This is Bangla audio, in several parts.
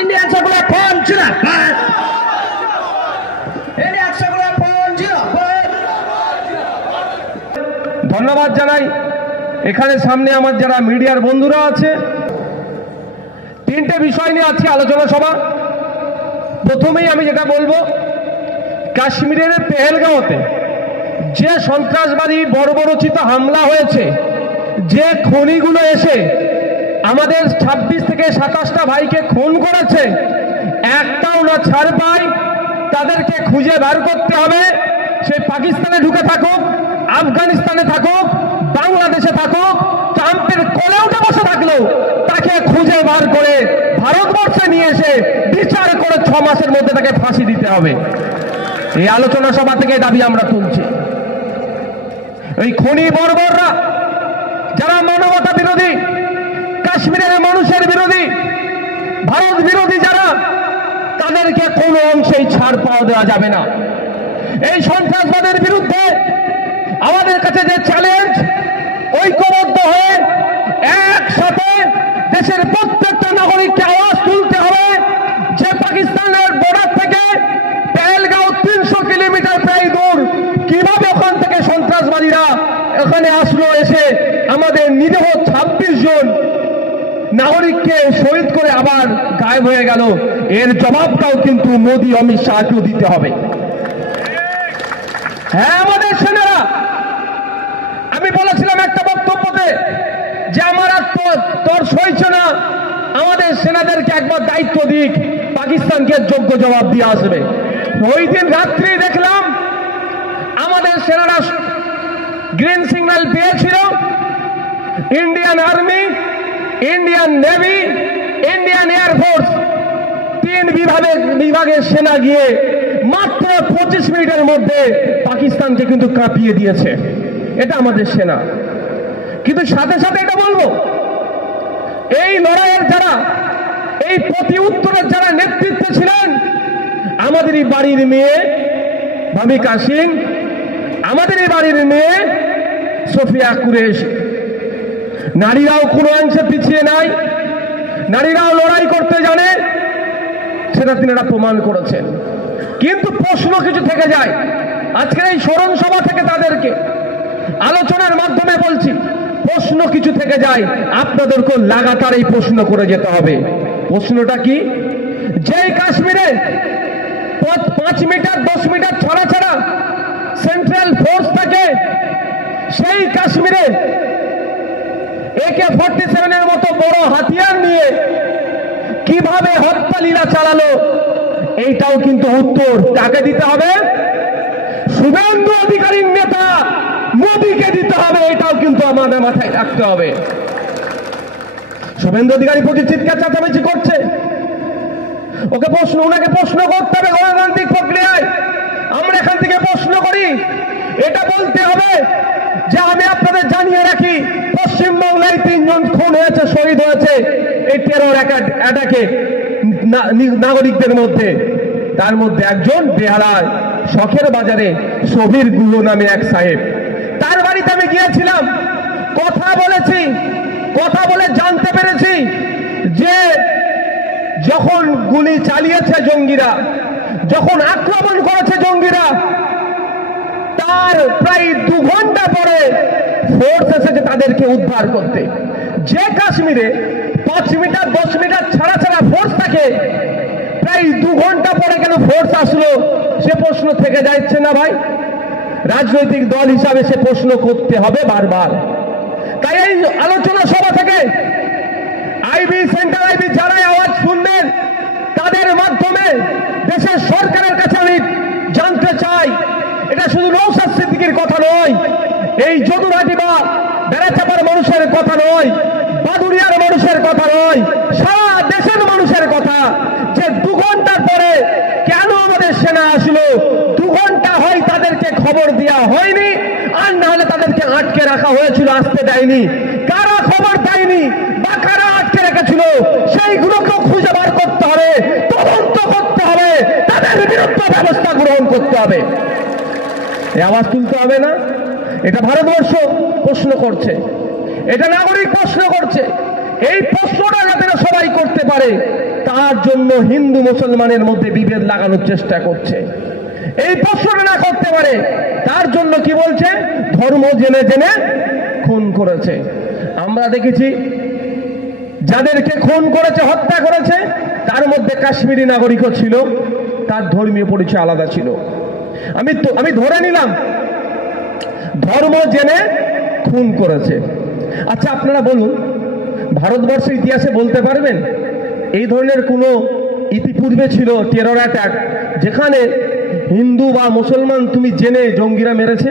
ইন্ডিয়ান সেকুলার ফ্রন্ট জিন্দাবাদ। ধন্যবাদ জানাই এখানে সামনে আমার যারা মিডিয়ার বন্ধুরা আছে। তিনটে বিষয় নিয়ে আজকে আলোচনা সভা। প্রথমেই আমি যেটা বলবো, কাশ্মীরের পেহেলগাঁওতে যে সন্ত্রাসবাদী বর্বরোচিত হামলা হয়েছে, যে খনিগুলো এসে আমাদের 26 থেকে 27টা ভাইকে খুন করেছে, একটাও না ছাড় পায়। তাদেরকে খুঁজে বার করতে হবে। সে পাকিস্তানে ঢুকে থাকুক, আফগানিস্তানে থাকুক, বাংলাদেশে থাকুক, ট্রাম্পের কোলে উঠে বসে থাকলেও তাকে খুঁজে বার করে ভারতবর্ষে নিয়ে এসে বিচার করে 6 মাসের মধ্যে তাকে ফাঁসি দিতে হবে। এই আলোচনা সভা থেকে দাবি আমরা তুলছি। এই খনি বর্বররা, যারা মানবতা বিরোধী, কাশ্মীরের মানুষের বিরোধী, ভারত বিরোধী যারা, তাদেরকে কোনো অংশেই ছাড় পাওয়া দেওয়া যাবে না। এই সন্ত্রাসবাদের বিরুদ্ধে আমাদের কাছে যে চ্যালেঞ্জ, ঐক্যবদ্ধ হয়ে একসাথে দেশের প্রত্যেকটা নাগরিককে আওয়াজ তুলতে হবে যে পাকিস্তানের বর্ডার থেকে পেহেলগাঁও 300 কিলোমিটার প্রায় দূর, কিভাবে ওখান থেকে সন্ত্রাসবাদীরা এখানে আসলো, এসে আমাদের নিরীহ 26 জন নাগরিককে শহীদ করে আবার গায়েব হয়ে গেল। এর জবাবটাও কিন্তু মোদী, অমিত শাহকেও দিতে হবে। হ্যাঁ, আমাদের সেনারা, আমি বলেছিলাম একটা বক্তব্যতে যে আমার আর তোর সইছে না, আমাদের সেনাদেরকে একবার দায়িত্ব দিক, পাকিস্তানকে যোগ্য জবাব দিয়ে আসবে। ওই দিন রাত্রি দেখলাম আমাদের সেনারা গ্রিন সিগন্যাল পেয়েছিল। Indian army, Indian navy, Indian air force, 3 বিভাগের সেনা গিয়ে মাত্র 25 মিনিটের মধ্যে পাকিস্তানকে কিন্তু কাঁপিয়ে দিয়েছে। এটা আমাদের সেনা। কিন্তু সাথে সাথে এটা বলবো, এই লড়াইয়ের যারা, এই প্রতি উত্তরের যারা নেতৃত্বে ছিলেন, আমাদেরই বাড়ির মেয়ে ভাবিকা সিং, আমাদেরই বাড়ির মেয়ে সোফিয়া কুরেশি। নারীরাও কোনো অংশে পিছিয়ে নাই, নারীরাও লড়াই করতে জানে, সেটা তিনারা প্রমাণ করেছেন। কিন্তু প্রশ্ন কিছু থেকে যায়। আজকের এই স্মরণ সভা থেকে তাদেরকে আলোচনার মাধ্যমে বলছি, প্রশ্ন কিছু থেকে যায়, আপনাদেরকে লাগাতার এই প্রশ্ন করে যেতে হবে। প্রশ্নটা কি? যেই কাশ্মীরে 5 মিটার 10 মিটার ছড়া ছাড়া সেন্ট্রাল ফোর্স থাকে, সেই কাশ্মীরে AK-47 এর মতো বড় হাতিয়ার নিয়ে কিভাবে হত্যালীলা চালালো, এইটাও কিন্তু উত্তর তাকে দিতে হবে। শুভেন্দু অধিকারীর নেতা মোদীকে দিতে হবে, এটাও কিন্তু আমাদের মাথায় রাখতে হবে। শুভেন্দু অধিকারী প্রতি চিৎকার চাচামেচি করছে, ওনাকে প্রশ্ন করতে হবে গণতান্ত্রিক প্রক্রিয়ায়। আমরা এখান থেকে প্রশ্ন করি, এটা বলতে হবে যে আমি আপনাদের জানিয়ে রাখি, পশ্চিমবাংলায় 3 জন খুন হয়েছে, শহীদ হয়েছে এই টেরর অ্যাটাকে নাগরিকদের মধ্যে। তার মধ্যে একজন বেহালায় শখের বাজারে শবীর গুহ নামে এক সাহেব, তার বাড়িতে আমি গিয়েছিলাম, কথা বলেছি, কথা বলে জানতে পেরেছি যে যখন গুলি চালিয়েছে জঙ্গিরা, যখন আক্রমণ করেছে জঙ্গিরা, তার প্রায় 2 ঘন্টা পরে ফোর্স এসেছে তাদেরকে উদ্ধার করতে। যে কাশ্মীরে 5 মিটার 10 মিটার ছাড়া ছাড়া ফোর্স থাকে, প্রায় 2 ঘন্টা পরে কেন ফোর্স আসলো, সে প্রশ্ন থেকে যাচ্ছে না ভাই? রাজনৈতিক দল হিসাবে সে প্রশ্ন করতে হবে বারবার। তাই এই আলোচনা সভা থেকে আইবি, সেন্ট্রাল আইবি যারাই আওয়াজ শুনবেন, তাদের মাধ্যমে দেশের সরকারের কাছে আমি জানতে চাই, এটা শুধু নওশাদ সিদ্দিকীর কথা নয়, এই যদুরাটি বা বেড়াচাপার মানুষের কথা নয়, বাদুড়িয়ার মানুষের কথা নয়, সারা দেশের মানুষের কথা, যে 2 ঘন্টার পরে কেন আমাদের সেনা আসলো। 2 ঘন্টা হয় তাদেরকে খবর দেওয়া হয়নি, আর না হলে তাদেরকে আটকে রাখা হয়েছিল, আসতে দেয়নি। কারা খবর দেয়নি বা কারা আটকে রেখেছিল, সেইগুলোকেও খুঁজে বার করতে হবে, তদন্ত করতে হবে, তাদের বিরুদ্ধে ব্যবস্থা গ্রহণ করতে হবে। এই আওয়াজ তুলতে হবে না? এটা ভারতবর্ষ প্রশ্ন করছে, এটা নাগরিক প্রশ্ন করছে, এই প্রশ্নটা যাতে সবাই করতে পারে তার জন্য হিন্দু মুসলমানের মধ্যে বিভেদ লাগানোর চেষ্টা করছে। এই প্রশ্নটা না করতে পারে তার জন্য কি বলছে, ধর্ম জেনে জেনে খুন করেছে। আমরা দেখেছি যাদেরকে খুন করেছে, হত্যা করেছে, তার মধ্যে কাশ্মীরি নাগরিকও ছিল, তার ধর্মীয় পরিচয় আলাদা ছিল। আমি ধরে নিলাম ধর্ম জেনে খুন করেছে। আচ্ছা আপনারা বলুন, ভারতবর্ষের ইতিহাসে বলতে পারবেন এই ধরনের কোনো ইতিপূর্বে ছিল টেরর অ্যাটাক যেখানে হিন্দু বা মুসলমান তুমি জেনে জঙ্গিরা মেরেছে?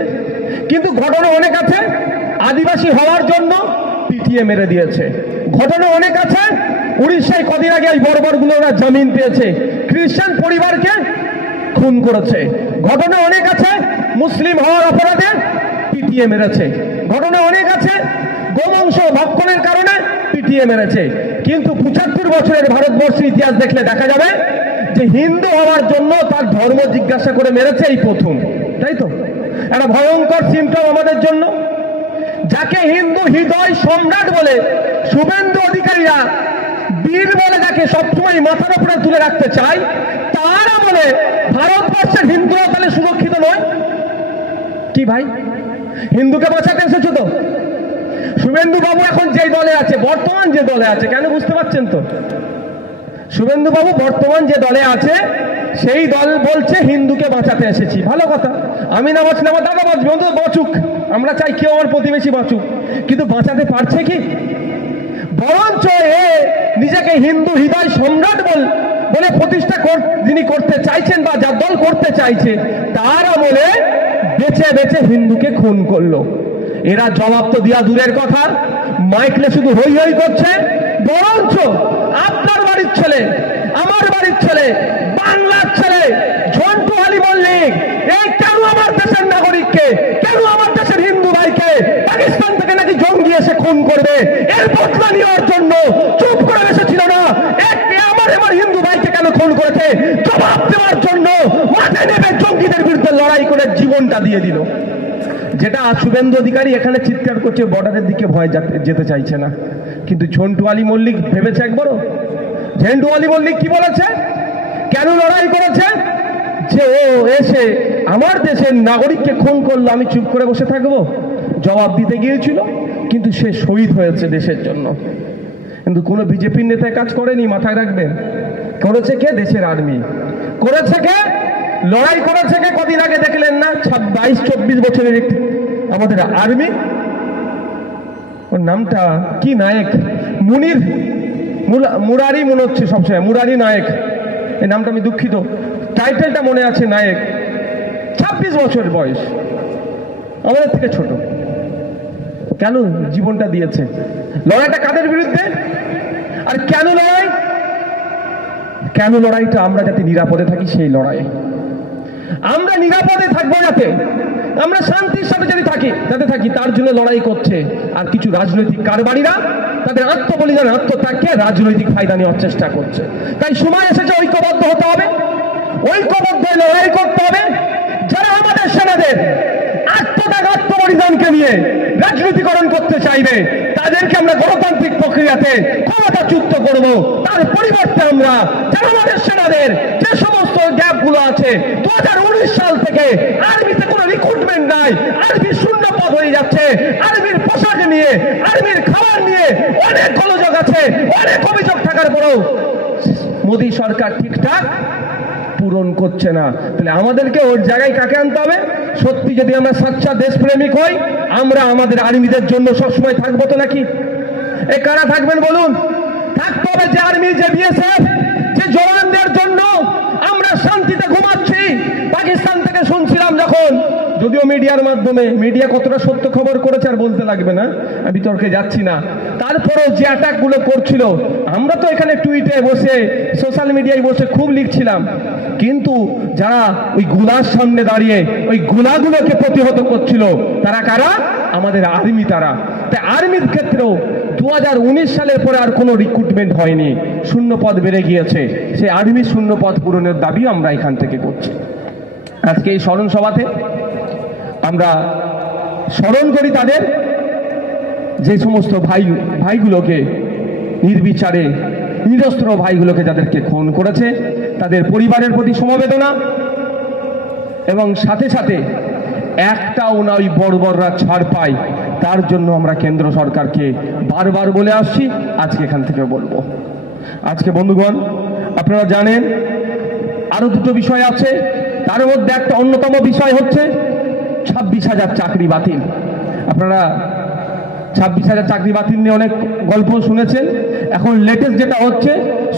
কিন্তু ঘটনা অনেক আছে, আদিবাসী হওয়ার জন্য পিটিয়ে মেরে দিয়েছে। ঘটনা অনেক আছে, উড়িষ্যায় কদিন আগে এই বর্বরগুলো ওরা জামিন পেয়েছে, খ্রিস্টান পরিবারকে খুন করেছে। ঘটনা অনেক আছে, মুসলিম হওয়ার অপরাধে পিটিয়ে মেরেছে। ঘটনা অনেক আছে, গোমাংস ভক্ষণের কারণে পিটিয়ে মেরেছে। কিন্তু 75 বছরের ভারতবর্ষের ইতিহাস দেখলে দেখা যাবে যে হিন্দু হওয়ার জন্য তার ধর্ম জিজ্ঞাসা করে মেরেছে এই প্রথম, তাই তো? একটা ভয়ঙ্কর সিমটম আমাদের জন্য। যাকে হিন্দু হৃদয় সম্রাট বলে শুভেন্দু অধিকারীরা বীর বলে যাকে সবসময় মাথার উপরে তুলে রাখতে চায়, তারা বলে ভারতবর্ষের হিন্দুরা তাহলে সুরক্ষিত নয়। কি ভাই, হিন্দুকে বাঁচাতে এসেছো তো? শুভেন্দু বাবু এখন যে দলে আছে, বর্তমান যে দলে আছে, কেন বুঝতে পারছেন তো? শুভেন্দু বাবু বর্তমান যে দলে আছে সেই দল বলছে হিন্দুকে বাঁচাতে এসেছি। ভালো কথা, আমি না বাঁচলে আমার দাদা বাঁচবে, অন্তত বাঁচুক, আমরা চাই কেউ আমার প্রতিবেশী বাঁচুক, কিন্তু বাঁচাতে পারছে কি? বরঞ্চ এ নিজেকে হিন্দু হৃদয় সম্রাট বলে প্রতিষ্ঠা যিনি করতে চাইছেন বা যা দল করতে চাইছে তার আমলে বেছে বেছে হিন্দুকে খুন করলো। এরা জবাব তো দেওয়া দূরের কথা, মাইকলে শুধু হই হই করছে। বরঞ্চ আপনার বাড়ির ছেলে, আমার বাড়ির ছেলে, বাংলার ছেলে ঝন্টু আলী মল্লিক এই কেন আমার দেশের নাগরিককে, কেন আমার দেশের হিন্দু ভাইকে পাকিস্তান থেকে নাকি জঙ্গি এসে খুন করবে, এর বদলা নেওয়ার জন্য চুপ করে বসেছিল না। আমার হিন্দু ভাইকে কেন খুন করেছে জবাব দেওয়ার জন্য মাঠে নেমে জঙ্গিদের বিরুদ্ধে লড়াই করে জীবনটা দিয়ে দিল। যেটা শুভেন্দু অধিকারী এখানে চিৎকার করছে বর্ডারের দিকে ভয় যেতে চাইছে না, কিন্তু ঝন্টু আলী মল্লিক ভেবেছে একবারও? ঝন্টু আলী মল্লিক কি বলেছে, কেন লড়াই করেছে? যে ও এসে আমার দেশের নাগরিককে খুন করলো, আমি চুপ করে বসে থাকবো? জবাব দিতে গিয়েছিল, কিন্তু সে শহীদ হয়েছে দেশের জন্য। কিন্তু কোনো বিজেপির নেতায় কাজ করেনি, মাথায় রাখবেন। করেছে কে? দেশের আর্মি করেছে। কে লড়াই করেছে? কে কদিন আগে দেখলেন না 22-24 বছরের একটি আমাদের আর্মি, ওর নামটা কি, নায়ক মুরারি মনে হচ্ছে সবসময়, মুরারি নায়ক এই নামটা, আমি দুঃখিত, টাইটেলটা মনে আছে, নায়ক, 26 বছর বয়স, আমাদের থেকে ছোট। কেন জীবনটা দিয়েছে? লড়াইটা কাদের বিরুদ্ধে? আর কেন লড়াই? কেন লড়াইটা? আমরা যাতে নিরাপদে থাকি সেই লড়াই। আমরা নিরাপদে থাকবো যাতে, আমরা শান্তির সাথে যাতে থাকি তার জন্য লড়াই করছে। আর কিছু রাজনৈতিক কারবারিরা তাদের আত্মবলিদান, আত্মত্যাগকে রাজনৈতিক ফায়দা নেওয়ার চেষ্টা করছে। তাই সময় এসেছে ঐক্যবদ্ধ হতে হবে, ঐক্যবদ্ধ লড়াই করতে হবে। যারা আমাদের সেনাদের আত্মত্যাগ, আত্মবলিদানকে নিয়ে রাজনীতিকরণ করতে চাইবে তাদেরকে আমরা গণতান্ত্রিক প্রক্রিয়াতে ক্ষমতাচ্যুত করব। তার পরিবর্তে আমরা যারা আমাদের সেনাদের যে সমস্ত গ্যাপগুলো আছে, 2019 সাল থেকে আর্মিতে কোনো রিক্রুটমেন্ট নাই, আর্মির শূন্য পদ হয়ে যাচ্ছে, আর্মির পোশাক নিয়ে, আর্মির খাবার নিয়ে অনেক গোলযোগ আছে, অনেক অভিযোগ থাকার পরেও মোদী সরকার ঠিকঠাক পূরণ করছে না। তাহলে আমাদেরকে ওর জায়গায় কাকে আনতে হবে? সত্যি যদি আমরা সাচ্চা দেশপ্রেমিক হই, আমরা আমাদের আর্মিদের জন্য সবসময় থাকবো তো নাকি? এ কারা থাকবেন বলুন? থাকতে হবে যে আর্মি, যে বিএসএফ, যে জওয়ানদের জন্য আমরা শান্তিতে ঘুমাচ্ছি। পাকিস্তান থেকে শুনছিলাম যখন, যদিও মিডিয়ার মাধ্যমে, মিডিয়া কতটা সত্য খবর করেছে আর বলতে লাগবে না, আমি বিতর্কে যাচ্ছি না, তারপরেও যে অ্যাটাক গুলো করছিল আমরা তো এখানে টুইটে বসে, সোশ্যাল মিডিয়ায় বসে খুব লিখছিলাম, কিন্তু যারা ওই গুলার সামনে দাঁড়িয়ে ওই গুলাগুলোকে প্রতিহত করছিল তারা কারা? আমাদের আর্মি। তারা তাই আর্মির ক্ষেত্রেও 2019 সালের পরে আর কোনো রিক্রুটমেন্ট হয়নি, শূন্য পদ বেড়ে গিয়েছে। সেই আর্মি শূন্য পদ পূরণের দাবি আমরা এখান থেকে করছি। আজকে এই স্মরণ সভাতে আমরা স্মরণ করি তাদের, যে সমস্ত ভাইগুলোকে নির্বিচারে নিরস্ত্র ভাইগুলোকে যাদেরকে খুন করেছে তাদের পরিবারের প্রতি সমবেদনা, এবং সাথে সাথে একটাও না ওই বর্বররা ছাড় পায় তার জন্য আমরা কেন্দ্র সরকারকে বারবার বলে আসছি, আজকে এখান থেকে বলবো। আজকে বন্ধুগণ, আপনারা জানেন আরো দুটো বিষয় আছে, তার মধ্যে একটা অন্যতম বিষয় হচ্ছে 26,000 চাকরি বাতিল। আপনারা 26,000 চাকরি বাতিল নিয়ে অনেক গল্প শুনেছেন। এখন লেটেস্ট যেটা হচ্ছে,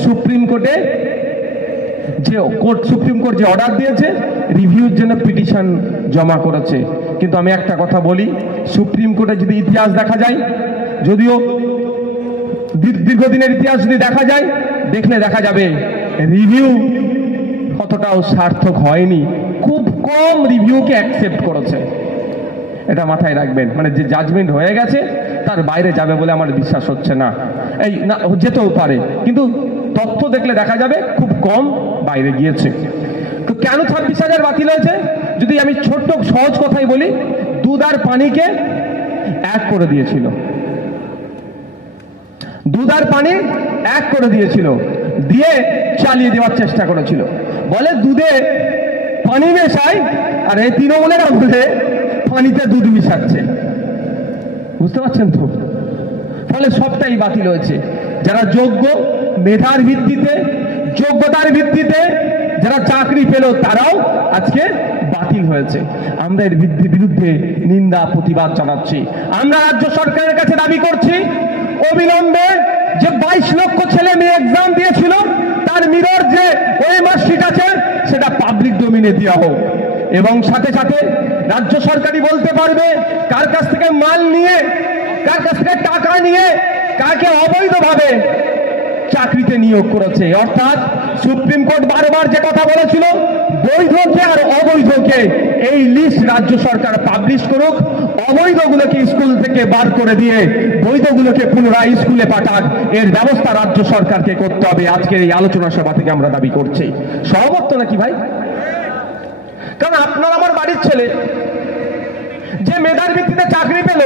সুপ্রিম কোর্ট যে অর্ডার দিয়েছে, রিভিউর জন্য পিটিশন জমা করেছে। কিন্তু আমি একটা কথা বলি, সুপ্রিম কোর্টে যদি ইতিহাস দেখা যায়, যদিও দীর্ঘদিনের ইতিহাস যদি দেখা যায়, দেখলে দেখা যাবে রিভিউ কতটাও সার্থক হয়নি, খুব কম রিভিউকে অ্যাকসেপ্ট করেছে। এটা মাথায় রাখবেন, মানে যে জাজমেন্ট হয়ে গেছে তার বাইরে যাবে বলে আমার বিশ্বাস হচ্ছে না। এই না, যেতেও পারে, কিন্তু তথ্য দেখলে দেখা যাবে খুব কম বাইরে গিয়েছে। তো কেন 26,000 বাতিল হয়েছে? যদি আমি ছোট্ট সহজ কথাই বলি, দুধ আর পানিকে এক করে দিয়েছিল, দুধ আর পানি এক করে দিয়েছিল, দিয়ে চালিয়ে দেওয়ার চেষ্টা করেছিল। বলে দুধে পানি মেশায়, আর এই তৃণমূলের আমলে পানিতে দুধ মিশাচ্ছে। বুঝতে পারছেন তো? ফলে সবটাই বাতিল হয়েছে। যারা যোগ্য, মেধার ভিত্তিতে, যোগ্যতার ভিত্তিতে যারা চাকরি পেল, তারাও আজকে বাতিল হয়েছে। আমরা এর বিরুদ্ধে নিন্দা প্রতিবাদ জানাচ্ছি। আমরা রাজ্য সরকারের কাছে দাবি করছি, অবিলম্বে যে 22 লক্ষ ছেলে মেয়ে এক্সাম দিয়েছিল, তার মিরর যে ওএমআর শিট আছে, সেটা পাবলিক ডোমেইনে দেওয়া হোক। এবং সাথে সাথে রাজ্য সরকারই বলতে পারবে কার কাছ থেকে মাল নিয়ে, কার কাছ থেকে টাকা নিয়ে কাকে অবৈধভাবে চাকরিতে নিয়োগ করেছে। অর্থাৎ সুপ্রিম কোর্ট বারবার যে কথা বলেছিল, বৈধকে আর অবৈধকে এই লিস্ট রাজ্য সরকার পাবলিশ করুক, অবৈধগুলোকে স্কুল থেকে বার করে দিয়ে বৈধগুলোকে পুনরায় স্কুলে পাঠাক, এর ব্যবস্থা রাজ্য সরকারকে করতে হবে। আজকের এই আলোচনা সভা থেকে আমরা দাবি করছি। সহমত তো নাকি ভাই? কারণ আপনার আমার বাড়ির ছেলে যে মেধার ভিত্তিতে চাকরি পেল,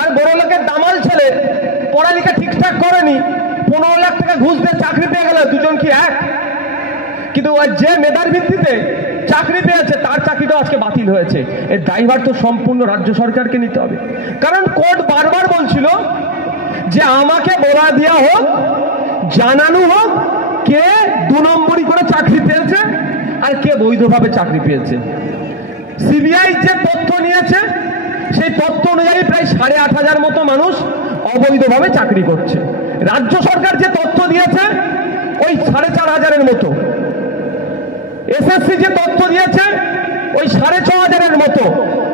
আর বড় লোকের দামাল ছেলে পড়ালেখা ঠিকঠাক করেনি, 15 লাখ টাকা ঘুষ দিয়ে চাকরি পেয়ে গেল, দুজন কি এক? কিন্তু যে মেধার ভিত্তিতে চাকরি পেয়েছে, তার চাকরিটাও আজকে বাতিল হয়েছে। এর দায়ভার তো সম্পূর্ণ রাজ্য সরকারকে নিতে হবে। কারণ কোর্ট বারবার বলছিল যে আমাকে বলা দেওয়া হোক, জানানো হোক কে 2 নম্বরই করে চাকরি পেয়েছে আর কে বৈধভাবে চাকরি পেয়েছে। সিবিআই যে তথ্য নিয়েছে, সেই তথ্য অনুযায়ী প্রায় 8,500 মতো মানুষ অবৈধভাবে চাকরি করছে। রাজ্য সরকার যে তথ্য দিয়েছে, ওই 4,500 মতো। এসএসসি যে তথ্য দিয়েছে, ওই 6,500 মতো।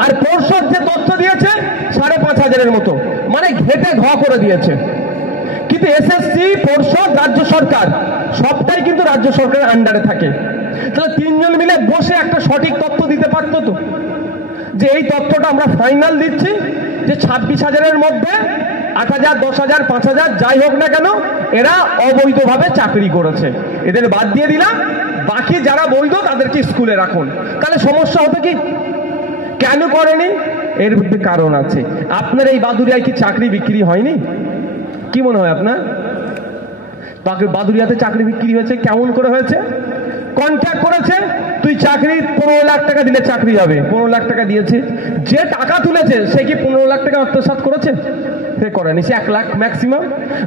আর পর্ষদ যে তথ্য দিয়েছে, 5,500 মতো। মানে ঘেটে ঘ করে দিয়েছে। কিন্তু এসএসসি, পর্ষদ, রাজ্য সরকার সবটাই কিন্তু রাজ্য সরকারের আন্ডারে থাকে। তাহলে 3 জন মিলে বসে একটা সঠিক তথ্য দিতে পারতো তো, যে এই তথ্যটা আমরা ফাইনাল দিচ্ছি যে 26,000-এর মধ্যে 8,000, 10,000, 5,000 যাই হোক না কেন, এরা অবৈধভাবে চাকরি করেছে, এদের বাদ দিয়ে দিলাম, বাকি যারা বৈধ তাদেরকে স্কুলে রাখুন। তাহলে সমস্যা হতো কি? কেন করেনি? এর মধ্যে কারণ আছে। আপনার এই বাদুরিয়ায় কি চাকরি বিক্রি হয়নি? কি মনে হয় আপনার? বাদুরিয়াতে চাকরি বিক্রি হয়েছে। কেমন করে হয়েছে? কন্ট্রাক্ট করেছে, তুই চাকরি 15 লাখ টাকা দিলে চাকরি হবে, 15 লাখ টাকা দিয়েছে। যে টাকা তুলেছে সে কি 15 লাখ টাকা আত্মসাৎ করেছে? সে করেনি, সে 1 লাখ ম্যাক্সিমাম।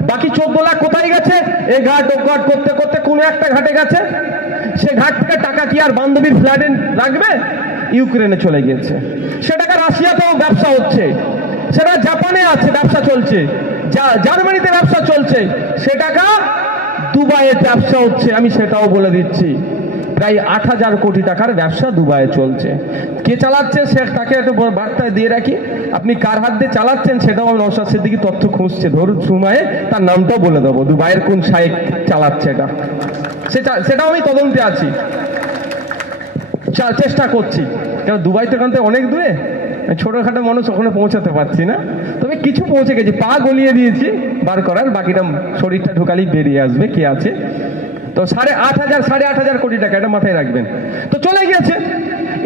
বাকি 14 লাখ কোথায় গেছে? এই ঘাট ও ঘাট করতে করতে কোনো একটা ঘাটে গেছে। সে ঘাট থেকে টাকা কি আর বান্ধবীর ফ্ল্যাটে রাখবে? ইউক্রেনে চলে গিয়েছে। সে টাকা রাশিয়াতেও ব্যবসা হচ্ছে, সেটা জাপানে আছে, ব্যবসা চলছে, জার্মানিতে ব্যবসা চলছে, সে টাকা দুবাইয়ে ব্যবসা হচ্ছে। আমি সেটাও বলে দিচ্ছি, প্রায় 8,000 কোটি টাকার ব্যবসা দুবাইয়ে চলছে। কে চালাচ্ছে সে তাকে একটু বার্তায় দিয়ে রাখি, আপনি কার হাত দিয়ে চালাচ্ছেন সেটাও আমি নওশাদ সিদ্দিকী তথ্য খুঁজছে, ধরুন সময়ে তার নামটাও বলে দেবো, দুবাইয়ের কোন শায়েক চালাচ্ছে এটা, সেটাও আমি তদন্তে আছি, চেষ্টা করছি। কেন দুবাই তো এখান থেকে অনেক দূরে, ছোটখাটো মানুষ ওখানে পৌঁছাতে পারছি না, তবে কিছু পৌঁছে গেছি, পা গলিয়ে দিয়েছি বার করার, বাকিটা শরীরটা ঢুকালেই বেরিয়ে আসবে কে আছে। তো 8,500 কোটি টাকা, এটা মাথায় রাখবেন। তো চলে গিয়েছে।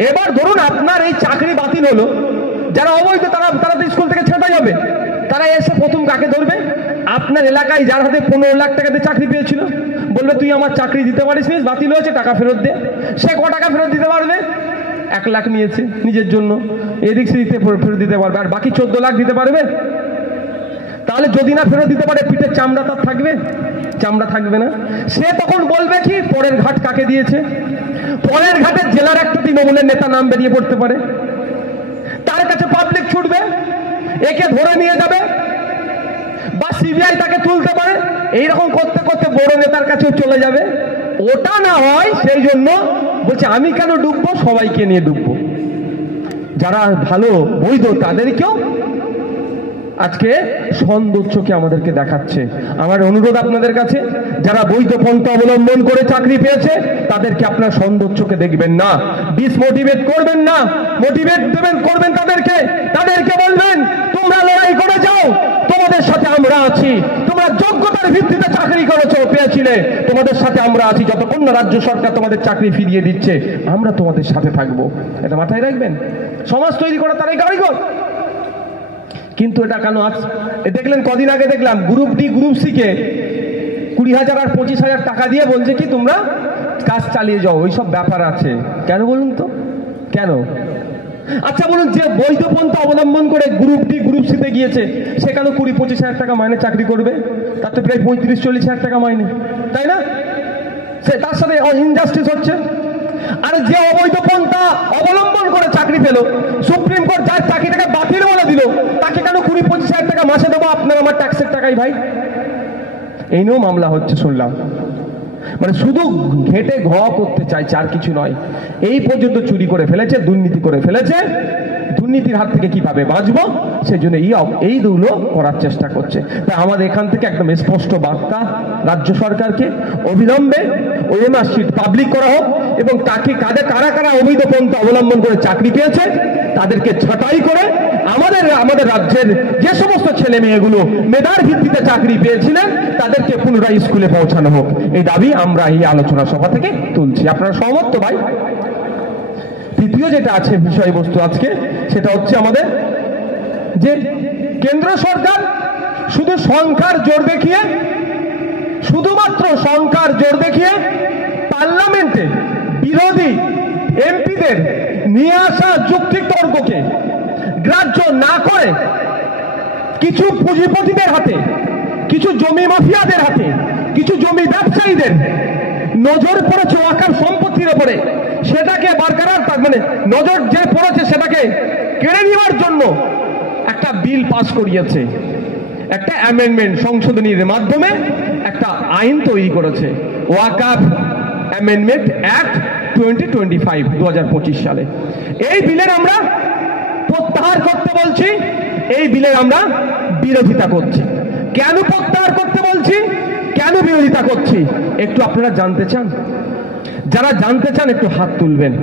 এবার ধরুন আপনার এই চাকরি বাতিল হলো, যারা অবৈধ তারা তো স্কুল থেকে ছেঁটা যাবে, তারা এসে প্রথম কাকে ধরবে? আপনার এলাকায় যার হাতে 15 লাখ টাকা দিয়ে চাকরি পেয়েছিল, বলবে তুই আমার চাকরি দিতে পারিস, বাতিল হয়েছে, টাকা ফেরত দে। সে ক টাকা ফেরত দিতে পারবে? 1 লাখ নিয়েছে নিজের জন্য, এদিক সেদিক ফেরত দিতে পারবে, আর বাকি 14 লাখ দিতে পারবে? তাহলে যদি না ফেরত দিতে পারে, পিঠের চামড়া তার থাকবে? চামড়া থাকবে না। সে তখন বলবে কি, পরের ঘাট কাকে দিয়েছে? পরের ঘাটে জেলার একটা তৃণমূলের নেতা নাম বেরিয়ে পড়তে পারে, তার কাছে পাবলিক ছুটবে, একে ধরে নিয়ে যাবে, বা সিবিআই তাকে তুলতে পারে। এইরকম করতে করতে বড় নেতার কাছেও চলে যাবে। ওটা না হয় সেই জন্য বলছে আমি কেন ডুববো, সবাইকে নিয়ে ডুববো। যারা ভালো বৈধ তাদেরকেও আজকে সৌন্দর্যকে আমাদেরকে দেখাচ্ছে। আমার অনুরোধ আপনাদের কাছে, যারা বৈধ পন্থা অবলম্বন করে চাকরি পেয়েছে তাদেরকে আপনার সৌন্দর্যকে দেখবেন না, ডিসমোটিভেট করবেন না, মোটিভেট করবেন তাদেরকে বলবেন তোমরা লড়াই করে যাও, তোমাদের সাথে আমরা আছি, তোমরা যোগ্যতার ভিত্তিতে চাকরি করেছো, পেয়েছিলে, তোমাদের সাথে আমরা আছি, যতক্ষণ না রাজ্য সরকার তোমাদের চাকরি ফিরিয়ে দিচ্ছে আমরা তোমাদের সাথে থাকবো। এটা মাথায় রাখবেন। সমাজ তৈরি করা তারাই কারিগর। কিন্তু এটা কেন দেখলেন, কদিন আগে দেখলাম group D group C K 20,000 আর 25,000 টাকা দিয়ে বলছে কি তোমরা কাজ চালিয়ে যাও, ওই সব ব্যাপার আছে। কেন বলুন তো, কেন? আচ্ছা বলুন, যে বৈধ পন্থা অবলম্বন করে গ্রুপ ডি গ্রুপ সি তে গিয়েছে সে কেন 20-25,000 টাকা মাইনে চাকরি করবে? তার তো প্রায় 35-40,000 টাকা মাইনে, তাই না? সে তার সাথে ইনজাস্টিস হচ্ছে। আর যে অবৈধ পন্থা অবলম্বন করে চাকরি পেল, সুপ্রিম কোর্ট যার চাকরিটাকে বাতিল বলে দিল, তাকে কেন 20-25,000 টাকা মাসে দেবো আপনার আমার ট্যাক্সের টাকাই ভাই? এই নিয়েও মামলা হচ্ছে শুনলাম। মানে শুধু ঘেটে ঘ করতে চাইছে, আর কিছু নয়। এই পর্যন্ত চুরি করে ফেলেছে, দুর্নীতি করে ফেলেছে, দুর্নীতির হাত থেকে কিভাবে বাঁচবো সেই জন্য এইগুলো করার চেষ্টা করছে। তাই আমাদের এখান থেকে একদম স্পষ্ট বার্তা রাজ্য সরকারকে, অবিলম্বে ওএমআর শিট পাবলিক করা হোক এবং তাকে কারা কারা অবৈধ পন্থা অবলম্বন করে চাকরি পেয়েছে তাদেরকে ছাঁটাই করে আমাদের রাজ্যের যে সমস্ত ছেলে মেয়েগুলো মেধার ভিত্তিতে চাকরি পেয়েছিলেন তাদেরকে পুনরায় স্কুলে পৌঁছানো হোক। এই দাবি আমরা এই আলোচনা সভা থেকে তুলছি। আপনারা সহমত তো ভাই? তৃতীয় যেটা আছে বিষয়বস্তু আজকে, সেটা হচ্ছে আমাদের যে কেন্দ্র সরকার শুধু সংখ্যার জোর দেখিয়ে, শুধুমাত্র সংখ্যার জোর দেখিয়ে পার্লামেন্টে বিরোধী এমপিদের নিয়ে আসা যুক্তি তর্ককে গ্রাহ্য না করে কিছু পুঁজিপতিদের হাতে, কিছু জমি মাফিয়াদের হাতে, কিছু জমি ব্যবসায়ীদের নজর পড়েছে ওয়াকফ সম্পত্তির উপরে, সেটাকে বরকরার মানে নজর যে পড়েছে সেটাকে কেড়ে নেওয়ার জন্য একটা বিল পাস করিয়েছে, একটা অ্যামেন্ডমেন্ট সংশোধনীর মাধ্যমে একটা আইন তৈরি করেছে, ওয়াকফ অ্যামেন্ডমেন্ট অ্যাক্ট 2025 সালে। এই বিলের আমরা প্রত্যাহার করতে বলছি, এই বিলের আমরা বিরোধিতা করছি। কেন প্রত্যাহার করতে বলছি, কেন বিরোধিতা করছি একটু আপনারা জানতে চান? যারা জানতে চান একটু হাত তুলবেন,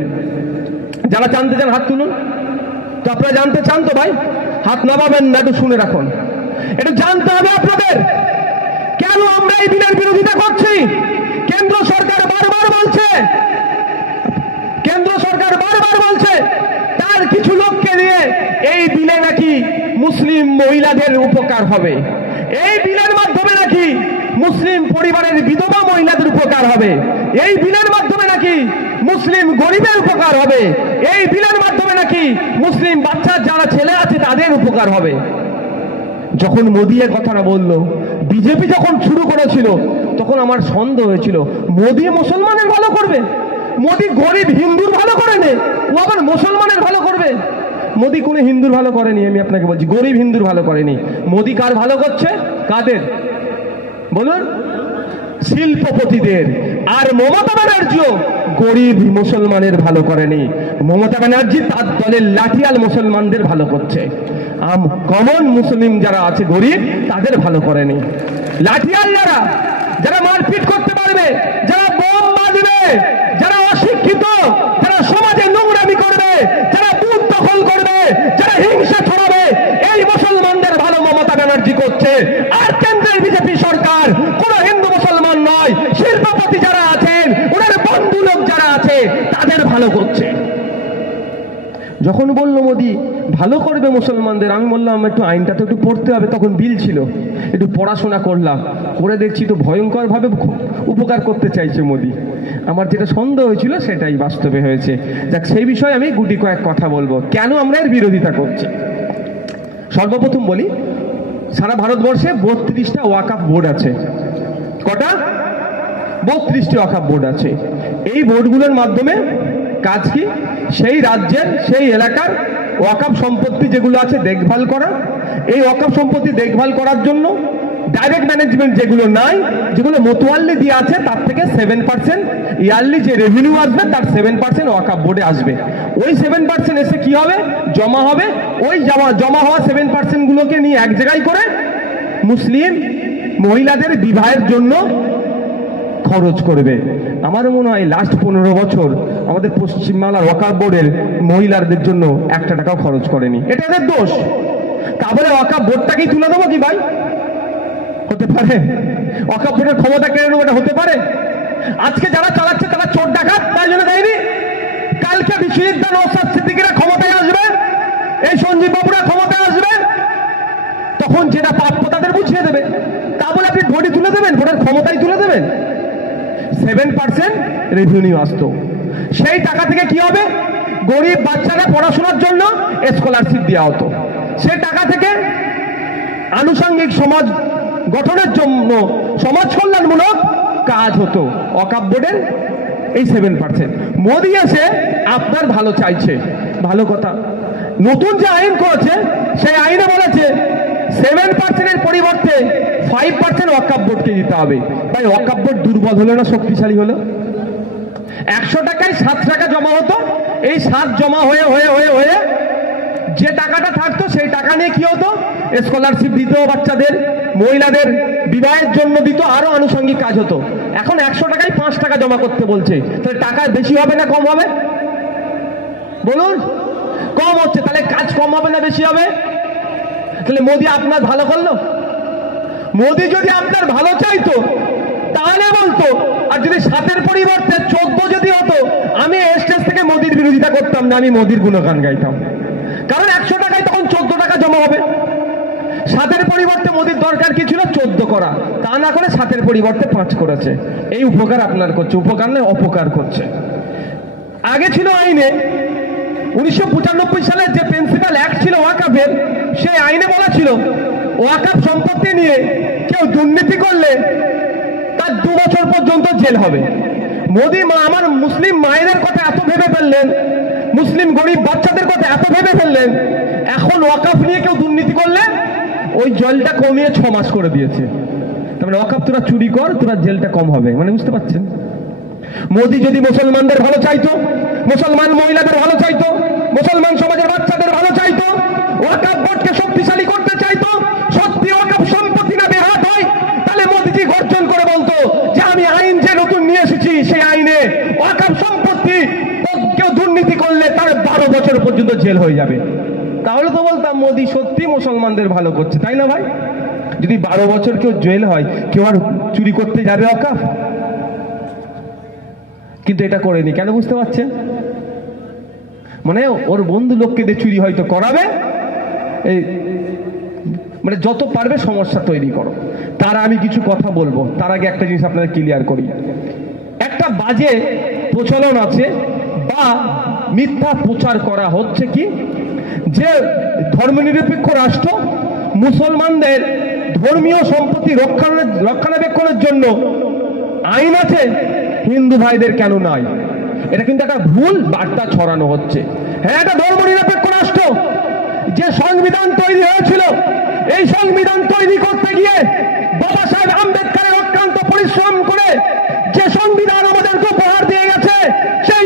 যারা জানতে চান হাত তুলুন। তো আপনারা জানতে চান তো ভাই? হাত নামাবেন না, একটু শুনে রাখুন। এটা জানতে হবে আপনাদের কেন আমরা এই বিলের বিরোধিতা করছি। কেন্দ্র সরকার বারবার বলছে তার কিছু লোককে নিয়ে এই বিলে নাকি মুসলিম মহিলাদের উপকার হবে, এই বিলের মাধ্যমে নাকি মুসলিম পরিবারের বিধবা মহিলাদের উপকার হবে, এই বিলের মাধ্যমে নাকি মুসলিম গরিবের উপকার হবে, এই বিলের মাধ্যমে নাকি মুসলিম বাচ্চার যারা ছেলে আছে তাদের উপকার হবে। যখন মোদী এর কথাটা বললো, বিজেপি যখন শুরু করেছিল তখন আমার সন্দেহ হয়েছিল মোদী মুসলমানের ভালো করবে, মোদী গরিব হিন্দুর ভালো করে নে, ও আবার মুসলমানের ভালো করবে। মোদী কোনো হিন্দুর ভালো করেনি, আমি আপনাকে বলছি, গরিব হিন্দুর ভালো করেনি। মোদী কার ভালো করছে? কাদের বলুন? শিল্পপতিদের। আর মমতা ব্যানার্জিও গরিব মুসলমানের ভালো করেনি, মমতা ব্যানার্জি তার দলের লাঠিয়াল মুসলমানদের ভালো করছে। কমন মুসলিম যারা আছে গরিব তাদের ভালো করেনি। লাঠিয়াল যারা মারপিট করতে পারবে, যারা বোম বাঁধবে, যারা অশিক্ষিত, যারা সমাজে নোংরামি করবে, যারা বুথ দখল করবে, যারা হিংসা ছড়াবে, এই মুসলমানদের ভালো মমতা ব্যানার্জি করছে। আর কেন্দ্রের বিজেপি সরকার কোন হিন্দু মুসলমান নয়, শিল্পপতি যারা আছেন, ওনার বন্ধু লোক যারা আছে তাদের ভালো করছে। যখন বললো মোদি ভালো করবে মুসলমানদের, আমি বললাম একটু আইনটা তো একটু পড়তে হবে। তখন বিল ছিল, একটু পড়াশোনা করলাম, করে দেখছি তো ভয়ঙ্করভাবে উপকার করতে চাইছে মোদি। আমার যেটা সন্দেহ হয়েছিল সেটাই বাস্তবে হয়েছে। যাক, সেই বিষয়ে আমি গুটি কয়েক কথা বলবো, কেন আমরা এর বিরোধিতা করছি। সর্বপ্রথম বলি, সারা ভারতবর্ষে 32টা ওয়াকফ বোর্ড আছে। কটা? 32টি ওয়াকফ বোর্ড আছে। এই বোর্ডগুলোর মাধ্যমে কাজ কি? সেই রাজ্যের, সেই এলাকার ওয়াকফ সম্পত্তি যেগুলো আছে দেখভাল করা। এই ওয়াকফ সম্পত্তি দেখভাল করার জন্য ডাইরেক্ট ম্যানেজমেন্ট যেগুলো নাই, যেগুলো মোতওয়াল্লি দিয়ে আছে, তার থেকে 7% ইয়ারলি যে রেভিনিউ আসবে তার 7% ওয়াকফ বোর্ডে আসবে। ওই 7% এসে কি হবে? জমা হবে। ওই জমা হওয়া 7% গুলোকে নিয়ে এক জায়গায় করে মুসলিম মহিলাদের বিবাহের জন্য খরচ করবে। আমার মনে হয় লাস্ট 15 বছর আমাদের পশ্চিমবাংলার ওয়াকফ বোর্ডের মহিলাদের জন্য 1 টাকাও খরচ করেনি। এটা এদের দোষ। তারপরে ওয়াকফ বোর্ডটাকেই তুলে দেবো কি ভাই? হতে পারে? ওয়াকফ বোর্ডের ক্ষমতা কেড়ে নেবো, এটা হতে পারে? আজকে যারা চালাচ্ছে তারা চোর ডাকাত, তাই জন্য দেয়নি। কালকে বিশ্বজিৎ নওশাদ সিদ্দিকীরা ক্ষমতায় আসবে, এই সঞ্জীব বাবুরা ক্ষমতায় আসবে, তখন যেটা প্রাপ্য তাদের বুঝিয়ে দেবে। তা বলে আপনি ভোটই তুলে দেবেন, ভোটের ক্ষমতাই তুলে দেবেন? 7% রেভিনিউ আসতো, সেই টাকা থেকে কি হবে? গরিব বাচ্চারা পড়াশোনার জন্য স্কলারশিপ দেওয়া হতো। সেই টাকা থেকে আনুষঙ্গিক সমাজ গঠনের জন্য সমাজ কল্যাণমূলক কাজ হতো। ওয়াকফ বোর্ডের এই 7%। মোদি এসে আপনার ভালো চাইছে, ভালো কথা। নতুন যে আইন করেছে সেই আইনে বলেছে 7% এর পরিবর্তে 5% ওয়াকফ বোর্ডকে দিতে হবে। তাই ওয়াকফ বোর্ড দুর্বল হলো না শক্তিশালী হলো? 100 টাকায় 7 টাকা জমা হতো। এই 7 জমা হয়ে হয়ে হয়ে হয়ে যে টাকাটা থাকতো সেই টাকা নিয়ে কি হতো? স্কলারশিপ দিত বাচ্চাদের, মহিলাদের বিবাহের জন্য দিত, আরো আনুষঙ্গিক কাজ হতো। এখন 100 টাকায় 5 টাকা জমা করতে বলছে। তাহলে টাকা বেশি হবে না কম হবে? বলুন। কম হচ্ছে, তাহলে কাজ কম হবে না বেশি হবে? তাহলে মোদি আপনার ভালো করলো? মোদি যদি আপনার ভালো চাইতো তাহলে বলতো। আর যদি 7-এর পরিবর্তে 14 যদি হতো, আমি স্টেজ থেকে মোদির বিরোধিতা করতাম না, আমি মোদির গুণগান গাইতাম। কারণ 100 টাকায় তখন 14 টাকা জমা হবে। 7-এর পরিবর্তে মোদির দরকার কি ছিল? 14 করা। তা না করে 7-এর পরিবর্তে 5 করেছে। এই উপকার আপনার করছে, উপকার নয় অপকার করছে। আগে ছিল আইনে 1995 সালের যে প্রিন্সিপাল অ্যাক্ট ছিল ওয়াকফের, সেই আইনে বলা ছিল ওয়াকফ সম্পত্তি নিয়ে কেউ দুর্নীতি করলে তার 2 বছর পর্যন্ত জেল হবে। মোদি আমার মুসলিম মায়েদের কথা এত ভেবে ফেললেন, মুসলিম গরিব বাচ্চাদের কথা এত ভেবে ফেললেন, এখন ওয়াকফ নিয়ে কেউ দুর্নীতি করলে ওই জেলটা কমিয়ে 6 মাস করে দিয়েছে। তার মানে ওয়াকফ তোরা চুরি কর, তোরা জেলটা কম হবে। মানে বুঝতে পারছেন? মোদি যদি মুসলমানদের ভালো চাইতো, মুসলমান মহিলাদের ভালো চাইতো, মুসলমান সমাজের বাচ্চাদের ভালো চাইতো, ওয়াকফ বোর্ডকে শক্তিশালী করতে চাইতো, সত্যি ওয়াকফ সম্পত্তি না বেহাত হয়, তাহলে মোদিজি গর্জন করে বলতো যে আমি আইন যে নতুন নিয়ে এসেছি সেই আইনে ওয়াকফ সম্পত্তি কেউ দুর্নীতি করলে তার 12 বছর পর্যন্ত জেল হয়ে যাবে। তাহলে তো বলতাম মোদি সত্যি মুসলমানদের ভালো করছে, তাই না ভাই? যদি 12 বছর কেউ জেল হয়, কেউ আর চুরি করতে যাবে ওয়াকফ? কিন্তু এটা করেনি কেন বুঝতে পারছেন? মানে ওর বন্ধু লোককে দিয়ে চুরি হয়তো করাবে, এই মানে যত পারবে সমস্যা তৈরি করো। তার আমি কিছু কথা বলবো, তার আগে একটা জিনিস আপনাদের ক্লিয়ার করি। একটা বাজে প্রচলন আছে বা মিথ্যা প্রচার করা হচ্ছে কি, যে ধর্মনিরপেক্ষ রাষ্ট্র মুসলমানদের ধর্মীয় সম্পত্তি রক্ষণাবেক্ষণের জন্য আইন আছে, হিন্দু ভাইদের কেন নাই। এটা কিন্তু একটা ভুল বার্তা ছড়ানো হচ্ছে। হ্যাঁ, এটা ধর্মনিরপেক্ষ রাষ্ট্র। যে সংবিধান তৈরি হয়েছিল, এই সংবিধান তৈরি করতে গিয়ে বাবা সাহেব আম্বেদকরের অক্লান্ত পরিশ্রম করে যে সংবিধান আমাদেরকে উপহার দিয়ে গেছে, সেই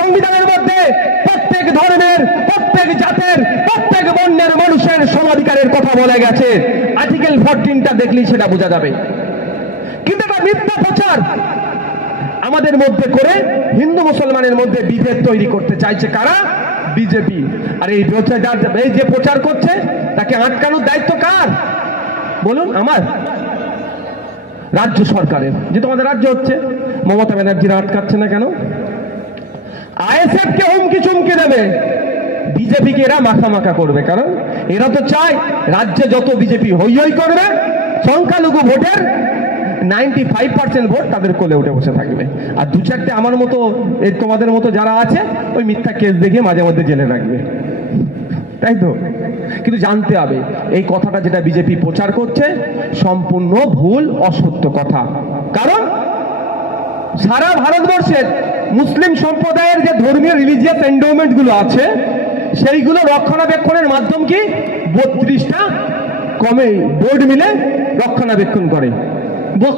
সংবিধানের মধ্যে প্রত্যেক ধর্মের, প্রত্যেক জাতের, প্রত্যেক বর্ণের মানুষের সমাধিকারের কথা বলা গেছে। আর্টিকেল 14টা দেখলেই সেটা বোঝা যাবে। কিন্তু এটা মিথ্যা প্রচার আমাদের মধ্যে করে হিন্দু মুসলমানের মধ্যে বিভেদ তৈরি করতে চাইছে কারা? বিজেপি। আর এই যে প্রচার করছে তাকে আটকানোর দায়িত্ব কার বলুন? আমার রাজ্য সরকারের। যে তোমাদের রাজ্য হচ্ছে, মমতা ব্যানার্জিরা আটকাচ্ছে না কেন? আইএসএফ কে হুমকি চুমকি দেবে, বিজেপিকে এরা মাখা করবে, কারণ এরা তো চায় রাজ্যে যত বিজেপি হই হই করবে, সংখ্যালঘু ভোটের 95% ভোট তাদের কোলে উঠে বসে থাকবে, আর দু চারটে আমার মতো তোমাদের মতো যারা আছে ওই মিথ্যা কেস দেখিয়ে মাঝে মধ্যে জেলে রাখবে, তাই তো? কিন্তু জানতে হবে এই কথাটা যেটা বিজেপি প্রচার করছে সম্পূর্ণ ভুল, অসত্য কথা। কারণ সারা ভারতবর্ষের মুসলিম সম্প্রদায়ের যে ধর্মীয় রিলিজিয়াস এন্ডোমেন্ট গুলো আছে সেইগুলো রক্ষণাবেক্ষণের মাধ্যম কি 32টা বোর্ড মিলে রক্ষণাবেক্ষণ করে।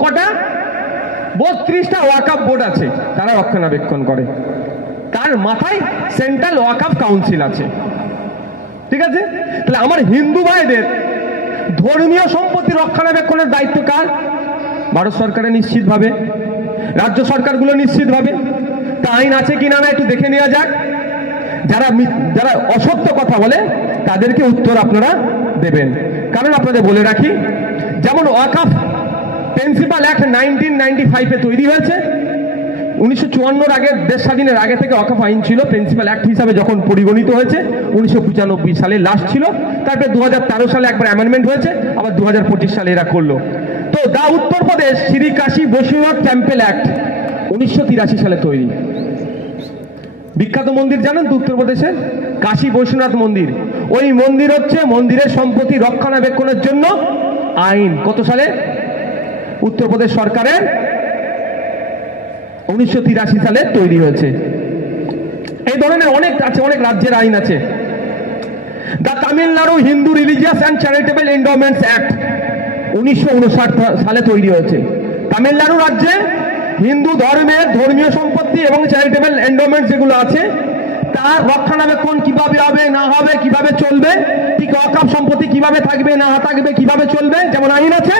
কটা? 32টা ওয়াকফ বোর্ড আছে, তারা রক্ষণাবেক্ষণ করে। তার মাথায় সেন্ট্রাল ওয়াকফ কাউন্সিল আছে, ঠিক আছে? তাহলে আমার হিন্দু ভাইদের ধর্মীয় সম্পত্তি রক্ষণাবেক্ষণের দায়িত্ব কার? ভারত সরকারের নিশ্চিতভাবে, রাজ্য সরকারগুলো নিশ্চিতভাবে। তা আইন আছে কিনা না একটু দেখে নেওয়া যাক। যারা অসত্য কথা বলে তাদেরকে উত্তর আপনারা দেবেন। কারণ আপনাদের বলে রাখি, যেমন ওয়াকফ প্রিন্সিপাল অ্যাক্ট 1995-এ তৈরি হয়েছে। 1954 আগে, দেশ স্বাধীনের আগে থেকে ওয়াকফ আইন ছিল, প্রিন্সিপাল অ্যাক্ট হিসাবে যখন পরিগণিত হয়েছে 1995 সালে লাস্ট ছিল। তারপরে 2013 সালে একবার অ্যামেন্ডমেন্ট হয়েছে, আবার 2025 সালে এরা করলো। তো দা উত্তরপ্রদেশ শ্রী কাশী বৈশ্বনাথ টেম্পল অ্যাক্ট 1983 সালে তৈরি। বিখ্যাত মন্দির জানেন তো উত্তরপ্রদেশের? কাশী বৈশ্বনাথ মন্দির। ওই মন্দির হচ্ছে মন্দিরের সম্পত্তি রক্ষণাবেক্ষণের জন্য আইন কত সালে? উত্তরপ্রদেশ সরকারের 1983 সালে তৈরি হয়েছে। এই ধরনের অনেক আছে, অনেক রাজ্যের আইন আছে। The Tamil Nadu Hindu religious and charitable endowments act 1959 সালে তৈরি হয়েছে। তামিলনাড়ু রাজ্যে হিন্দু ধর্মের ধর্মীয় সম্পত্তি এবং চ্যারিটেবল এন্ডোমেন্টস যেগুলো আছে তার রক্ষণাবেক্ষণ কিভাবে হবে না হবে, কিভাবে চলবে, ঠিক ওয়াকফ সম্পত্তি কিভাবে থাকবে না থাকবে, কিভাবে চলবে, যেমন আইন আছে,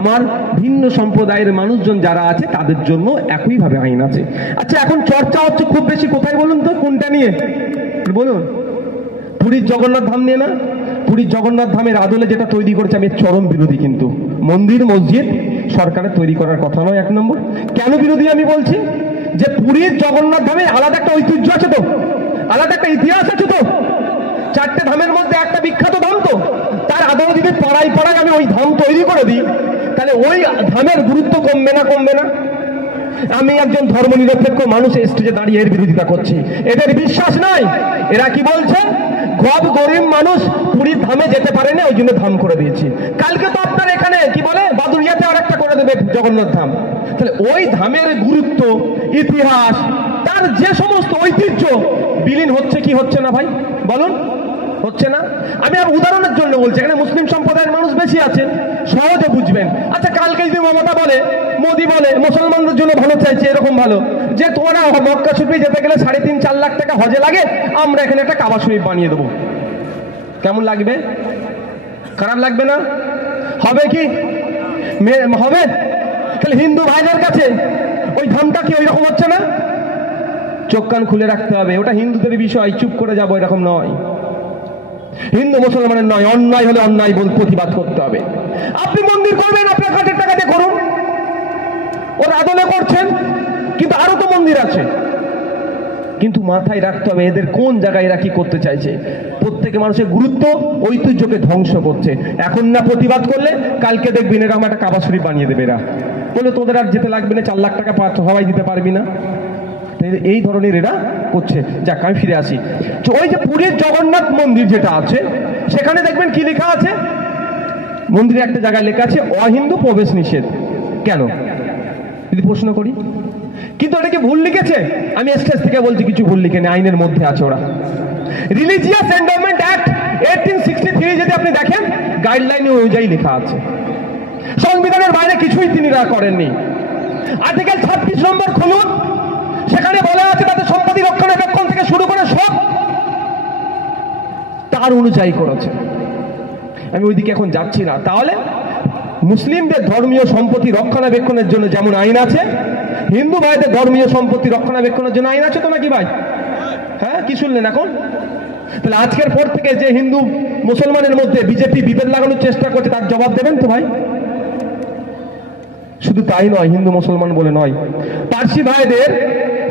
আমার ভিন্ন সম্প্রদায়ের মানুষজন যারা আছে তাদের জন্য একইভাবে আইন আছে। আচ্ছা, এখন চর্চা হচ্ছে খুব বেশি কোথায় বলুন তো? কোনটা নিয়ে বলুন? পুরীর জগন্নাথ ধাম নিয়ে না? পুরীর জগন্নাথ ধামের আদলে যেটা তৈরি করেছে আমি চরম বিরোধী, কিন্তু মন্দির মসজিদ সরকারের তৈরি করার কথা নয়। 1 নম্বর কেন বিরোধী আমি বলছি, যে পুরীর জগন্নাথ ধামে আলাদা একটা ঐতিহ্য আছে তো, আলাদা একটা ইতিহাস আছে তো। 4টে ধামের মধ্যে একটা বিখ্যাত ধাম তো, তার আদলে যদি পাড়ায় আমি ওই ধাম তৈরি করে দিই তাহলে ওই ধামের গুরুত্ব কমবে না? কমবে না? আমি একজন ধর্মনিরপেক্ষ মানুষ স্টেজে দাঁড়িয়ে এর বিরোধিতা করছি, এদের বিশ্বাস নাই। এরা কি বলছে? গরিব মানুষ পুরীর ধামে যেতে পারে না, ওই জন্য ধাম করে দিয়েছি। কালকে তো আপনার এখানে কি বলে বাদুড়িয়াতে আর একটা করে দেবে জগন্নাথ ধাম। তাহলে ওই ধামের গুরুত্ব, ইতিহাস, তার যে সমস্ত ঐতিহ্য বিলীন হচ্ছে কি হচ্ছে না ভাই বলুন? হচ্ছে না? আমি আর উদাহরণের জন্য বলছি, এখানে মুসলিম সম্প্রদায়ের মানুষ বেশি আছে, সহজে বুঝবেন। আচ্ছা, কালকে যদি মমতা বলে, মোদি বলে মুসলমানদের জন্য ভালো চাইছে, এরকম ভালো যে তোমরা মক্কা শরীফে যেতে গেলে 3.5-4 লাখ টাকা হজে লাগে, আমরা এখানে একটা কাবা শরীফ বানিয়ে দেবো, কেমন লাগবে? খারাপ লাগবে না? হবে কি? হবে? তাহলে হিন্দু ভাইদের কাছে ওই ধামটা কি ওই রকম হচ্ছে না? চোখ কান খুলে রাখতে হবে, ওটা হিন্দুদের বিষয়, চুপ করে যাবো এরকম নয়। হিন্দু মুসলমানের নয়, অন্যায় হলে অন্যায় প্রতিবাদ করতে হবে। আপনি মন্দির করবেন আপনার কাছের টাকা দিয়ে করুন, ওরা আদলে করছেন, কিন্তু আরো তো মন্দির আছে। কিন্তু মাথায় রাখতে হবে এদের কোন জায়গায় এরা কি করতে চাইছে। প্রত্যেকে মানুষের গুরুত্ব, ঐতিহ্যকে ধ্বংস করছে। এখন না প্রতিবাদ করলে কালকে দেখবেন এরা একটা কাবা শরীফ বানিয়ে দেবে। এরা বলে তোদের আর যেতে লাগবে না, 4 লাখ টাকা সবাই দিতে পারবি না। এই ধরনের এরা করছে। যাক, আমি ফিরে আসি। ওই যে পুরীর জগন্নাথ মন্দির যেটা আছে সেখানে দেখবেন কি লেখা আছে, মন্দিরে একটা জায়গায় লেখা আছে অহিন্দু প্রবেশ নিষেধ। কেন যদি প্রশ্ন করি, কিন্তু এটা কি ভুল লিখেছে? আমি স্টেজ থেকে বলছি কিছু ভুল লিখে নেই, আইনের মধ্যে আছে ওরা। রিলিজিয়াস এন্ডোমেন্ট অ্যাক্ট 1863 যদি আপনি দেখেন গাইডলাইন অনুযায়ী লেখা আছে, সংবিধানের বাইরে কিছুই তিনি করেননি। আর্টিকেল 26 নম্বর খুলুন, সেখানে বলা আছে তাদের সম্পত্তি রক্ষণাবেক্ষণ থেকে শুরু করে সব তার অনুযায়ী করেছে। আমি ওইদিকে এখন যাচ্ছি না। তাহলে মুসলিমদের ধর্মীয় সম্পত্তি রক্ষণাবেক্ষণের জন্য যেমন আইন আছে, হিন্দু ভাইদের ধর্মীয় সম্পত্তি রক্ষণাবেক্ষণের জন্য আইন আছে তো নাকি ভাই? হ্যাঁ, কি শুনলেন এখন? তাহলে আজকের পর থেকে যে হিন্দু মুসলমানের মধ্যে বিজেপি বিভেদ লাগানোর চেষ্টা করছে তার জবাব দেবেন তো ভাই? শুধু তাই নয়, হিন্দু মুসলমান বলে নয়, পার্সি ভাইদের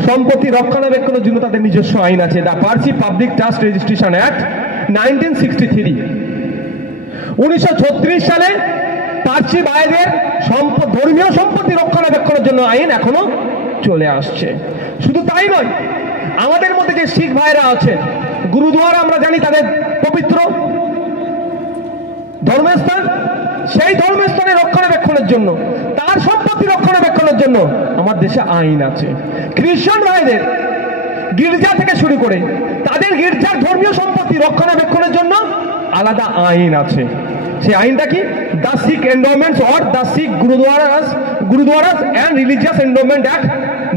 সম্পত্তি রক্ষণাবেক্ষণের জন্য তাদের নিজস্ব আইন আছে, the Parsi public trust registration act 1963। 1936 সালে পার্সি ভাইদের ধর্মীয় সম্পত্তি রক্ষণাবেক্ষণের জন্য আইন এখনো চলে আসছে। শুধু তাই নয়, আমাদের মধ্যে যে শিখ ভাইরা আছেন, গুরুদুয়ারা আমরা জানি তাদের পবিত্র ধর্মস্থান, সেই ধর্মস্থানের রক্ষণাবেক্ষণের জন্য, তার সম্পত্তি রক্ষণাবেক্ষণের জন্য আমার দেশে আইন আছে। খ্রিস্টান ভাইদের গির্জা থেকে শুরু করে তাদের গির্জার ধর্মীয় সম্পত্তি রক্ষণাবেক্ষণের জন্য আলাদা আইন আছে। সেই আইনটা কি? The Sikh endowments or the Sikh gurdwaras and religious endowment act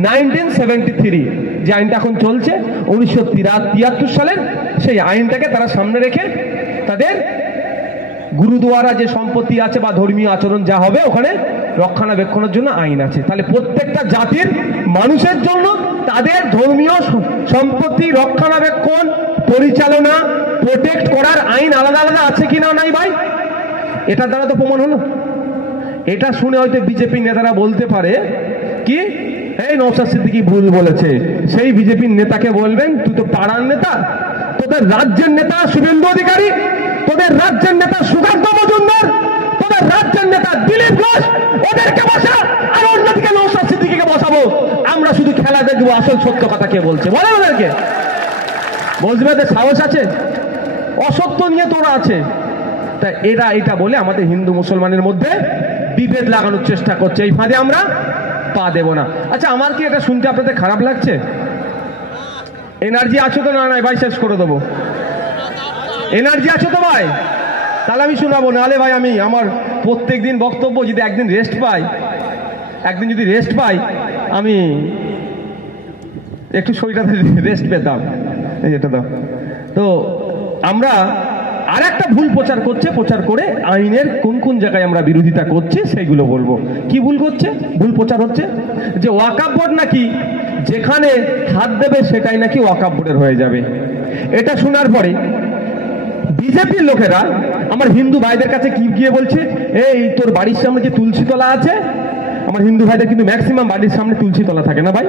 1973, যে আইনটা এখন চলছে 1973 সালের, সেই আইনটাকে তারা সামনে রেখে তাদের গুরুদুয়ারা যে সম্পত্তি আছে বা ধর্মীয় আচরণ যা হবে ওখানে রক্ষণাবেক্ষণের জন্য আইন আছে। তাহলে প্রত্যেকটা জাতির মানুষের জন্য তাদের ধর্মীয় সম্পত্তি রক্ষণাবেক্ষণ, পরিচালনা, প্রোটেক্ট করার আইন আলাদা আলাদা আছে কিনা নাই ভাই? এটার দ্বারা তো প্রমাণ হলো। এটা শুনে হয়তো বিজেপি নেতারা বলতে পারে কি, এই নওশাদ সিদ্দিকী ভুল বলেছে। সেই বিজেপির নেতাকে বলবেন, তুই তো পাড়ার নেতা, তোদের রাজ্যের নেতা শুভেন্দু অধিকারী, তোদের রাজ্যের নেতা সুকান্ত মজুমদার, তোদের রাজ্যের নেতা দিলীপ ঘোষ, ওদেরকে বসা, আর অন্যদিকে নওশাদ সিদ্দিকীকে বসাবো। আমরা শুধু খেলা দেখবো, আসল সত্য কথা কে বলছে বলে ওদেরকে। বলবে এদের সাহস আছে? অসত্য নিয়ে তোরা আছে। তাই এরা এটা বলে আমাদের হিন্দু মুসলমানের মধ্যে বিভেদ লাগানোর চেষ্টা করছে। এই ফাঁদে আমরা পা দেব না। আচ্ছা, আমার কি এটা শুনতে আপনাদের খারাপ লাগছে? এনার্জি আছো তো? না নাই ভাই, শেষ করে দেবো। এনার্জি আছো তো ভাই? তাহলে আমি শোনাবো, নাহলে ভাই আমি আমার প্রত্যেক দিন বক্তব্য যদি একদিন রেস্ট পাই, আমি একটু শরীরটাতে রেস্ট পেতাম। এই এটা দাও। তো আমরা আর একটা ভুল প্রচার করে আইনের কোন কোন জায়গায় আমরা বিরোধিতা করছি সেইগুলো বলবো। কি ভুল করছে? ভুল প্রচার হচ্ছে যে ওয়াকফ বোর্ড নাকি যেখানে হাত দেবে সেটাই নাকি ওয়াকফ বোর্ডের হয়ে যাবে। এটা শোনার পরে বিজেপির লোকেরা আমার হিন্দু ভাইদের কাছে কি গিয়ে বলছে, এই তোর বাড়ির সামনে যে তুলসী তলা আছে, আমার হিন্দু ভাইদের কিন্তু ম্যাক্সিমাম বাড়ির সামনে তুলসী তলা থাকে না ভাই।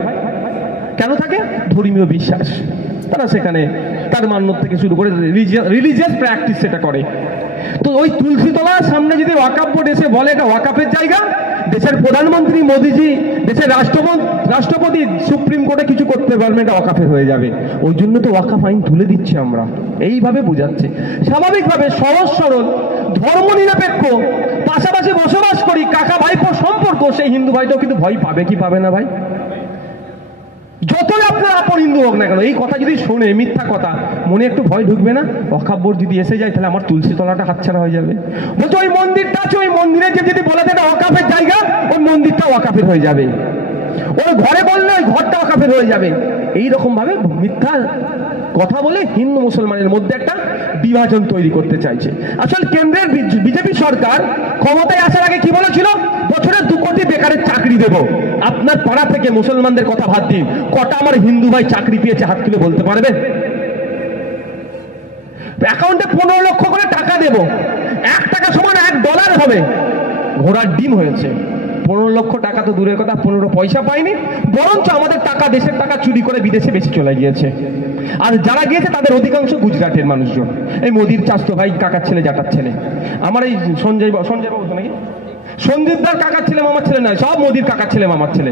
কেন থাকে? ধর্মীয় বিশ্বাস। তারা সেখানে তার মান্যত থেকে শুরু করে রিলিজিয়াস প্র্যাকটিস সেটা করে। তো ওই তুলসী তলার সামনে যদি ওয়াকফ বোর্ড এসে বলে এটা ওয়াকফের জায়গা, দেশের প্রধানমন্ত্রী মোদিজি, দেশের রাষ্ট্রপতি সুপ্রিম কোর্টে কিছু করতে পারবে, এটা ওয়াকফের হয়ে যাবে। ওই জন্য তো ওয়াকফ আইন তুলে দিচ্ছি আমরা, এইভাবে বোঝাচ্ছে। স্বাভাবিকভাবে সহজ সরল ধর্ম নিরপেক্ষ পাশাপাশি বসবাস করি, কাকা ভাইপোর সম্পর্ক, সেই হিন্দু ভাইটাও কিন্তু ভয় পাবে কি পাবে না ভাই? যতই আপনার আপন হিন্দু হোক না কেন, এই কথা যদি শোনে, মিথ্যা কথা, মনে একটু ভয় ঢুকবে না? ওয়াকফ বোর্ড যদি এসে যায় তাহলে আমার তুলসী তলাটা হাতছাড়া হয়ে যাবে। বলতো ওই মন্দিরটা আছে, ওই মন্দিরে যদি বলে দেয় এটা ওয়াকফের জায়গা, ওই মন্দিরটা ওয়াকফের হয়ে যাবে। ওই ঘরে বললে ওই ঘরটা ওয়াকফের হয়ে যাবে। এইরকম ভাবে মিথ্যা কথা বলে হিন্দু মুসলমানের মধ্যে একটা বিভাজন তৈরি করতে চাইছে। আসলে কেন্দ্রের বিজেপি সরকার ক্ষমতায় আসার আগে কি বলেছিল? বছরে 2 কোটি বেকারের চাকরি দেব। আপনার পাড়া থেকে মুসলমানদের কথা বাদ দিন, কটা আমার হিন্দু ভাই চাকরি পেয়েছে হাত তুলে বলতে পারবে? অ্যাকাউন্টে 15 লক্ষ করে টাকা দেব, 1 টাকা সমান $1 হবে। ঘোড়ার ডিম হয়েছে। 15 লক্ষ টাকা তো দূরের কথা, 15 পয়সা পাইনি, বরঞ্চ আমাদের টাকা, দেশের টাকা চুরি করে বিদেশে বেশি চলে গিয়েছে। আর যারা গিয়েছে তাদের অধিকাংশ গুজরাটের মানুষজন। এই মোদির চাচতো ভাই, কাকার ছেলে, জাটার ছেলে। আমার এই সঞ্জয় বাবু নাকি সঞ্জীবদার কাকার ছেলে, মামার ছেলে নয়, সব মোদির কাকার ছেলে, মামার ছেলে।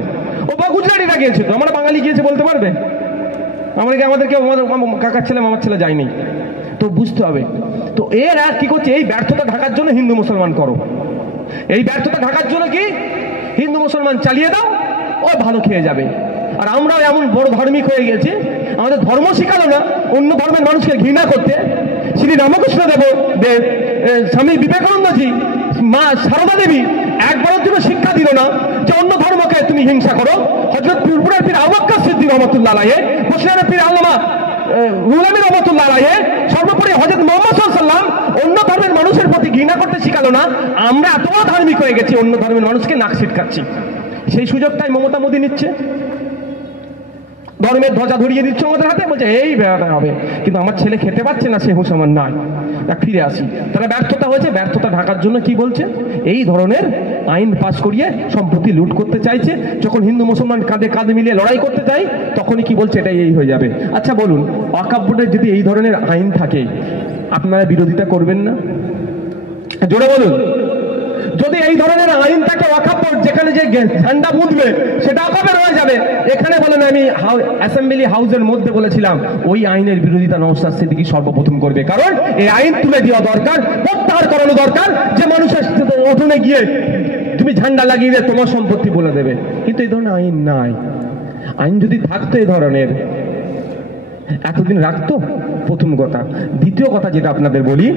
ও বা গুজরাটিরা গিয়েছে, তো আমরা বাঙালি গিয়েছে বলতে পারবে? আমাদের কেউ কাকার ছেলে, মামার ছেলে যায়নি। তো বুঝতে হবে। তো এরা কি করছে? এই ব্যর্থতা ঢাকার জন্য হিন্দু মুসলমান করো, এই ব্যর্থতা ঢাকার জন্য কি হিন্দু মুসলমান চালিয়ে দাও, ও ভালো খেয়ে যাবে। আর আমরাও এমন বড় ধার্মিক হয়ে গেছি, আমাদের ধর্ম শিখালো না অন্য ধর্মের মানুষকে ঘৃণা করতে। শ্রী রামকৃষ্ণ দেব, স্বামী বিবেকানন্দজি, মা সারদা দেবী একবারের জন্য শিক্ষা দিল না যে অন্য ধর্মকে তুমি হিংসা করো। হযরত পীর আবু বকর সিদ্দিক রহমাতুল্লাহ আলাইহি, মুসলিমের পীর আল্লামা রুলানী রহমাতুল্লাহ আলাইহি, সর্বোপরি হযরত মুহাম্মদ সাল্লাল্লাহু আলাইহি ওয়াসাল্লাম অন্য ধর্মের মানুষের প্রতি ঘৃণা করতে শিখালো না। আমরা এত বড় ধার্মিক হয়ে গেছি, অন্য ধর্মের মানুষকে নাক ছিটকাচ্ছি। সেই সুযোগটাই মমতা মোদী নিচ্ছে। ধর্মের ধ্বজা ধরিয়ে দিচ্ছে আমাদের হাতে, বলছে এই বেড়াটা হবে, কিন্তু আমার ছেলে খেতে পাচ্ছে না, সে হুঁশ আমার নাই। ফিরে আসি, তারা ব্যর্থতা হয়েছে, ব্যর্থতা ঢাকার জন্য কি বলছে, এই ধরনের আইন পাস করিয়ে সম্পত্তি লুট করতে চাইছে। যখন হিন্দু মুসলমান কাঁধে কাঁধে মিলিয়ে লড়াই করতে চাই, তখনই কি বলছে, এটাই এই হয়ে যাবে। আচ্ছা বলুন, ওয়াকফ বোর্ডের যদি এই ধরনের আইন থাকে, আপনারা বিরোধিতা করবেন না? জোরে বলুন। যদি এই ধরনের আইন থাকে, ওয়াকফ বোর্ড যেখানে যে ঝান্ডা বুঝবে সেটা ওয়াকফের হয়ে যাবে। এখানে বলেন, আমি অ্যাসেম্বলি হাউসের মধ্যে বলেছিলাম, ওই আইনের বিরোধিতা নওশাদ সিদ্দিকী সর্বপ্রথম করবে, কারণ এই আইন তুলে দেওয়া দরকার, প্রত্যাহার করানো দরকার, যে মানুষের উঠোনে গিয়ে তুমি ঝান্ডা লাগিয়ে দিয়ে তোমার সম্পত্তি বলে দেবে। কিন্তু এই ধরনের আইন নাই। আইন যদি থাকতো এই ধরনের, এতদিন রাখতো, প্রথম কথা। দ্বিতীয় কথা যেটা আপনাদের বলি,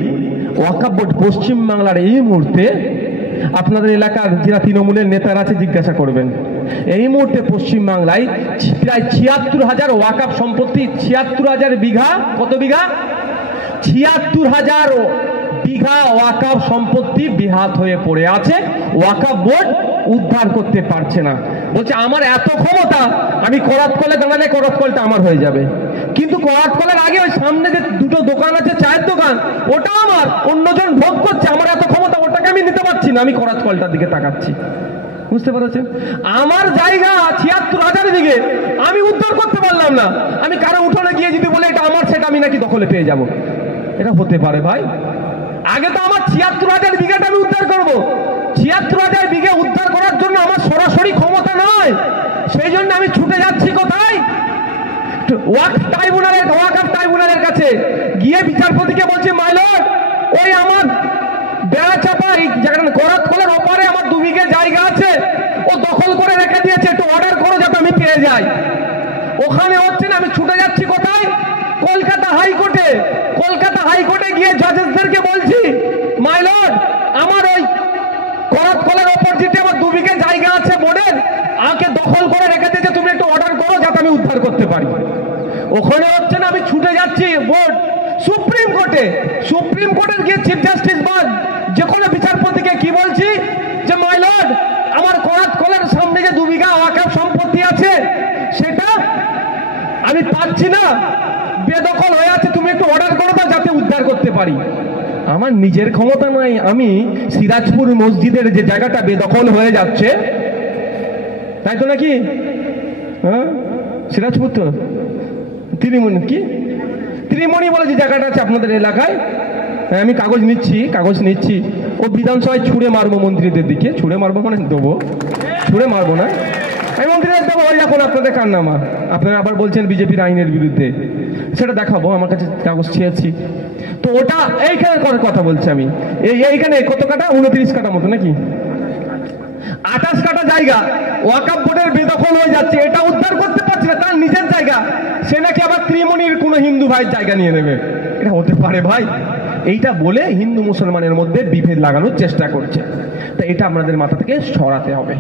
ওয়াকফ বোর্ড পশ্চিমবাংলার এই মুহূর্তে, আপনাদের এলাকার যারা তৃণমূলের নেতারা আছে জিজ্ঞাসা করবেন, এই মুহূর্তে পশ্চিমবাংলায় প্রায় ৭৬,০০০ ওয়াকফ সম্পত্তি, ৭৬,০০০ বিঘা, কত বিঘা? ৭৬,০০০ বিঘা ওয়াকফ সম্পত্তি বেহাত হয়ে পড়ে আছে। ওয়াকফ বোর্ড উদ্ধার করতে পারছে না। বলছে আমার এত ক্ষমতা, আমি করাতকলে দাঁড়ালে করাতকলটা আমার হয়ে যাবে, কিন্তু করাতকলের আগে ওই সামনে যে দুটো দোকান আছে, চায়ের দোকান, ওটাও আমার, অন্যজন ভোগ করছে, আমার এত ক্ষমতা, ওটাকে আমি নিতে পারছি না, আমি করাতকলটার দিকে তাকাচ্ছি। বুঝতে পারছেন? আমার জায়গা ৭৬,০০০ দিকে, আমি উদ্ধার করতে পারলাম না, আমি কারো উঠোনে গিয়ে যদি বলে এটা আমার, সেটা আমি নাকি দখলে পেয়ে যাব। এটা হতে পারে ভাই? আগে তো আমার ৭৬,০০০ বিঘাটা আমি উদ্ধার করবো। ৭৬,০০০ বিঘা উদ্ধার করার জন্য আমার সরাসরি ক্ষমতা নয়, সেই জন্য আমি ছুটে যাচ্ছি কোথায়? ওয়াকফ ট্রাইব্যুনালের কাছে গিয়ে বিচারপতিকে বলছি, মাই লর্ড, ওই আমার বেড়া চাপা এই জায়গাটা করাতকলের ওপারে আমার 2 বিঘা জায়গা আছে, ও দখল করে রেখে দিয়েছে, একটু অর্ডার করো যাতে আমি পেয়ে যাই। ওখানে হচ্ছে না, আমি ছুটে যাচ্ছি কোথায়? কলকাতা হাইকোর্টে। কলকাতা হাইকোর্টে গিয়ে জাজেসদেরকে বলছি, মাই লর্ড, আমার ওই করাতকলের অপোজিটে আমার 2 বিঘা জায়গা আছে বোর্ডের, আমাকে দখল করে রেখে দিয়েছে, তুমি একটু অর্ডার করো যাতে আমি উদ্ধার করতে পারি। ওখানে হচ্ছে না, আমি ছুটে যাচ্ছি বোর্ড সুপ্রিম কোর্টে। সুপ্রিম কোর্টের গিয়ে চিফ জাস্টিস বাদ যে কোনো বিচারপতিকে কি বলছি, যে মাই লর্ড, আমার করাতকলের সামনে যে 2 বিঘা ওয়াকফ সম্পত্তি আছে, সেটা আমি পাচ্ছি না, বেদখল হয়ে আছে, তুমি একটু অর্ডার করো দাও যাতে উদ্ধার করতে পারি। আমার নিজের ক্ষমতা নাই, আমি সিরাজপুর মসজিদের যে জায়গাটা বেদখল হয়ে যাচ্ছে, তাই তো নাকি? হ্যাঁ, সিরাজপুর তো ত্রিমণি, কি ত্রিমণি বলে যে জায়গাটা আছে আপনাদের এলাকায়, আমি কাগজ নিচ্ছি, ও বিধানসভায় ছুঁড়ে মারবো মন্ত্রীদের দিকে। ছুঁড়ে মারবো মানে দেবো, ছুঁড়ে মারবো না, আমি মন্ত্রীদের দেবো। ওই এখন আপনাদের কান্নামা, আপনারা আবার বলছেন বিজেপির আইনের বিরুদ্ধে, সেটা দেখাবো, আমার কাছে কাগজ চেয়েছি। তো ওটা এইখানে কথা বলছি আমি, এইখানে কত কাটা? 29 কাটা মতো নাকি 28 কাটা জায়গা ওয়াকফ বোর্ডের বেদখল হয়ে যাচ্ছে, এটা উদ্ধার করতে পারছে না, তার নিজের জায়গা, সে নাকি আবার ত্রিমণির কোনো হিন্দু ভাইয়ের জায়গা নিয়ে নেবে। এটা হতে পারে ভাই? এইটা বলে হিন্দু মুসলমানের মধ্যে বিভেদ লাগানোর চেষ্টা করছে। তা এটা আপনাদের মাথা থেকে সরাতে হবে।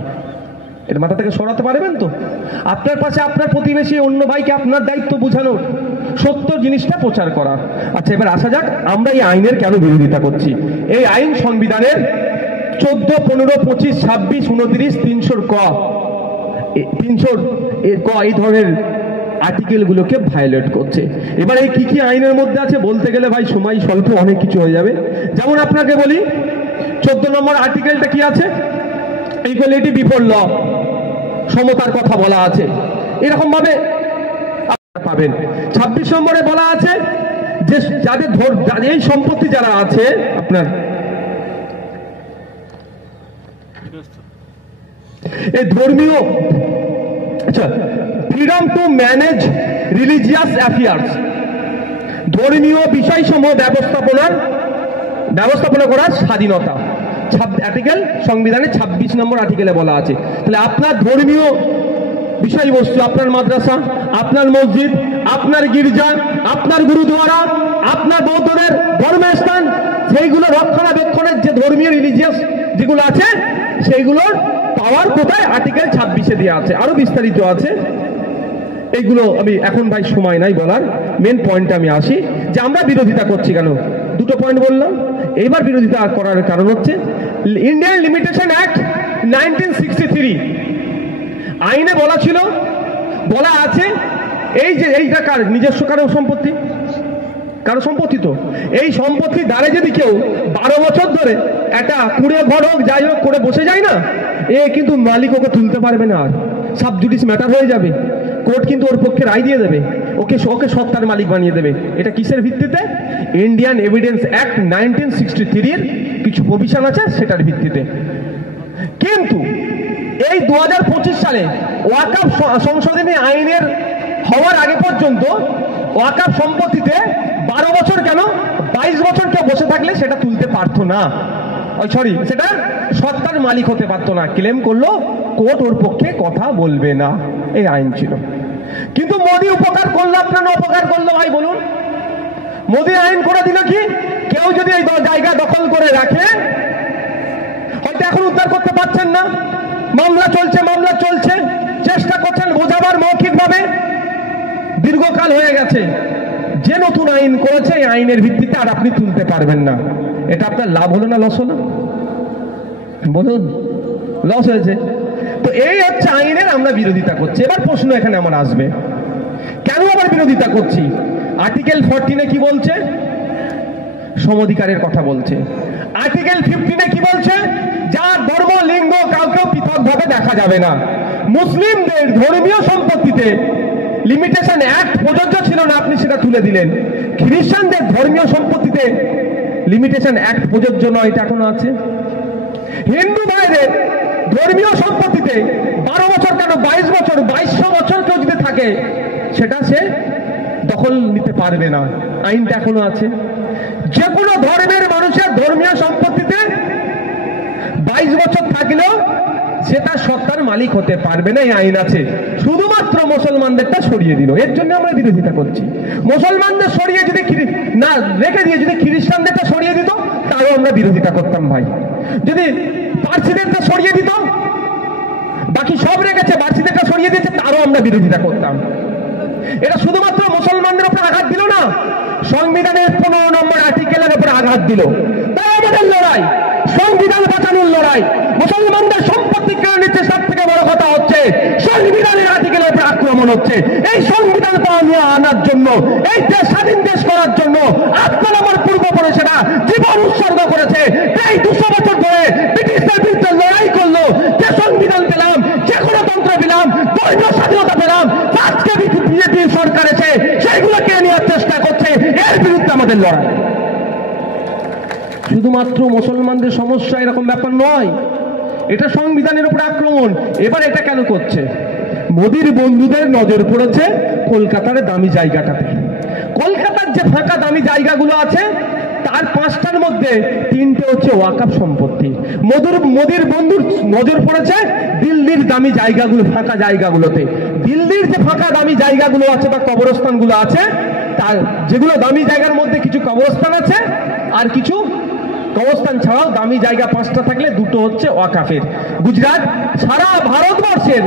এর মাথা থেকে সরাতে পারবেন তো? আপনার পাশে আপনার প্রতিবেশী অন্য ভাইকে আপনার দায়িত্ব বোঝানোর, সত্য জিনিসটা প্রচার করার। আচ্ছা, এবার আসা যাক আমরা এই আইনের কেন বিরোধিতা করছি। এই আইন সংবিধানের 14, 15, 25, 26, 29, 300 ক এই ধরনের আর্টিকেলগুলোকে ভায়োলেট করছে। এবার এই কি আইনের মধ্যে আছে বলতে গেলে ভাই সময় স্বল্প, অনেক কিছু হয়ে যাবে। যেমন আপনাকে বলি, 14 নম্বর আর্টিকেলটা কি আছে? ইকুয়ালিটি বিফোর ল, সমতার কথা বলা আছে, এরকম ভাবে পাবেন। 26 নম্বরে বলা আছে যে যাদের এই সম্পত্তি যারা আছে আপনার, এই ধর্মীয়, আচ্ছা, freedom to manage religious affairs, ধর্মীয় বিষয়সমূহ ব্যবস্থাপনা করার স্বাধীনতা, আর্টিকেল সংবিধানের 26 নম্বর আর্টিকেলে বলা আছে। তাহলে আপনার ধর্মীয় বিষয়বস্তু, আপনার মাদ্রাসা, আপনার মসজিদ, আপনার গির্জা, আপনার গুরুদ্বারা, আপনার বৌদ্ধদের ধর্মের স্থান, সেইগুলো রক্ষণাবেক্ষণের যে ধর্মীয় রিলিজিয়াস যেগুলো আছে, সেইগুলোর পাওয়ার কোথায়? আর্টিকেল 26-এ দেওয়া আছে। আরো বিস্তারিত আছে, এইগুলো আমি এখন ভাই সময় নাই বলার। মেন পয়েন্টে আমি আসি যে আমরা বিরোধিতা করছি কেন। 2টো পয়েন্ট বললাম। এইবার বিরোধিতা করার কারণ হচ্ছে ইন্ডিয়ান লিমিটেশন অ্যাক্ট 1963 আইনে বলা আছে এই যে এইটা কার নিজস্ব কারো সম্পত্তি? কারো সম্পত্তি তো। এই সম্পত্তি দ্বারে যদি কেউ 12 বছর ধরে একটা কুড়ে ঘর হোক যাই হোক করে বসে যায় না, এ কিন্তু মালিক ওকে তুলতে পারবে না, আর সাব জুডিস ম্যাটার হয়ে যাবে, কোর্ট কিন্তু ওর পক্ষে রায় দিয়ে দেবে, ওকে সত্তার মালিক বানিয়ে দেবে। এটা কিসের ভিত্তিতে? ইন্ডিয়ান এভিডেন্স অ্যাক্ট 1963 কিছু প্রভিশন আছে সেটার ভিত্তিতে। কিন্তু এই 2025 সালে ওয়াকফ সংশোধনী আইনের হওয়ার আগে পর্যন্ত ওয়াকফ সম্পত্তিতে 12 বছর কেন 22 বছর কেউ বসে থাকলে সেটা তুলতে পারতো না, সেটা সত্তার মালিক হতে পারতো না। ক্লেম করলো, কোর্ট ওর পক্ষে কথা বলবে না, এই আইন ছিল। কিন্তু মোদী উপকার করলো আপনার অপকার করলো ভাই বলুন? মোদী আইন করে দিল কি, কেউ যদি এই জায়গা দখল করে রাখে, হয়তো এখন উদ্ধার করতে পারছেন না, মামলা চলছে, চেষ্টা করছেন বোঝাবার মৌখিকভাবে, দীর্ঘকাল হয়ে গেছে। যে নতুন আইন করেছে এই আইনের ভিত্তিতে আর আপনি তুলতে পারবেন না। এটা আপনার লাভ হলো না লস হলো? বলুন, লস হয়েছে। তো এই হচ্ছে আইনের আমরা বিরোধিতা করছি। এবার প্রশ্ন এখানে আমার আসবে, কেন আবার বিরোধিতা করছি? আর্টিকেল 14 কি বলছে? সমঅধিকারের কথা বলছে। আর্টিকেল 15 কি বলছে? যার ধর্ম লিঙ্গ কাউকে পৃথকভাবে দেখা যাবে না। মুসলিমদের ধর্মীয় সম্পত্তিতে লিমিটেশন অ্যাক্ট প্রযোজ্য ছিল না, আপনি সেটা তুলে দিলেন। খ্রিস্টানদের ধর্মীয় সম্পত্তিতে লিমিটেশন অ্যাক্ট প্রযোজ্য নয়, এটা এখনো আছে। হিন্দু ভাইদের ধর্মীয় সম্পত্তিতে 12 বছর কেন 22 বছর 2200 বছর কেউ যদি থাকে সেটা সে দখল নিতে পারবে না, আইনটা এখনো আছে। যে কোনো ধর্মের মানুষের ধর্মীয় সম্পত্তিতে 22 বছর থাকলেও সেটা সত্তার মালিক হতে পারবে না, এই আইন আছে। শুধুমাত্র মুসলমানদেরটা সরিয়ে দিল, এর জন্য আমরা বিরোধিতা করছি। মুসলমানদের সরিয়ে যদি না রেখে দিয়ে যদি খ্রিস্টানদেরটা সরিয়ে দিত তারও আমরা বিরোধিতা করতাম ভাই। যদি পার্সিদেরটা সরিয়ে দিত, বাকি সব রেখেছে, পার্সিদেরটা সরিয়ে দিয়েছে, তারও আমরা বিরোধিতা করতাম। এটা শুধুমাত্র মুসলমানদের উপর আঘাত দিল না, সংবিধানের 15 নম্বর আর্টিকেলের উপর আঘাত দিল। তাই আমাদের লড়াই সংবিধান বাঁচানোর লড়াই। মুসলমানদের সম্পত্তি কেড়ে নিচ্ছে, সব থেকে বড় কথা হচ্ছে সংবিধানের আর্টিকেলের উপর আক্রমণ হচ্ছে। এই সংবিধান আনার জন্য, এই দেশ স্বাধীন দেশ করার জন্য আপনার আমার পূর্বপুরুষেরা জীবন উৎসর্গ করেছে। প্রায় 200 বছর ধরে ব্রিটিশদের বিরুদ্ধে লড়াই করলো, যে সংবিধান পেলাম, যে গণতন্ত্র পেলাম, ধর্মীয় স্বাধীনতা পেলাম, আজকে বিজেপি সরকার এসে সেইগুলোকে নেওয়ার চেষ্টা করছে। এর বিরুদ্ধে আমাদের লড়াই। শুধুমাত্র মুসলমানদের সমস্যা এরকম ব্যাপার নয়, এটা সংবিধানের উপর আক্রমণ। এবার এটা কেন করছে? মোদির বন্ধুদের নজর পড়েছে কলকাতার দামি জায়গাটাতে। কলকাতার যে ফাঁকা দামি জায়গাগুলো আছে তার 5টার মধ্যে 3টে হচ্ছে ওয়াকফ সম্পত্তি। মোদির বন্ধুর নজর পড়েছে দিল্লির দামি জায়গাগুলো, ফাঁকা জায়গাগুলোতে। দিল্লির যে ফাঁকা দামি জায়গাগুলো আছে বা কবরস্থানগুলো আছে, তার যেগুলো দামি জায়গার মধ্যে কিছু কবরস্থান আছে, আর কিছু কবরস্থান ছাড়াও দামি জায়গা 5টা থাকলে 2টো হচ্ছে ওয়াকফের। গুজরাট, সারা ভারতবর্ষের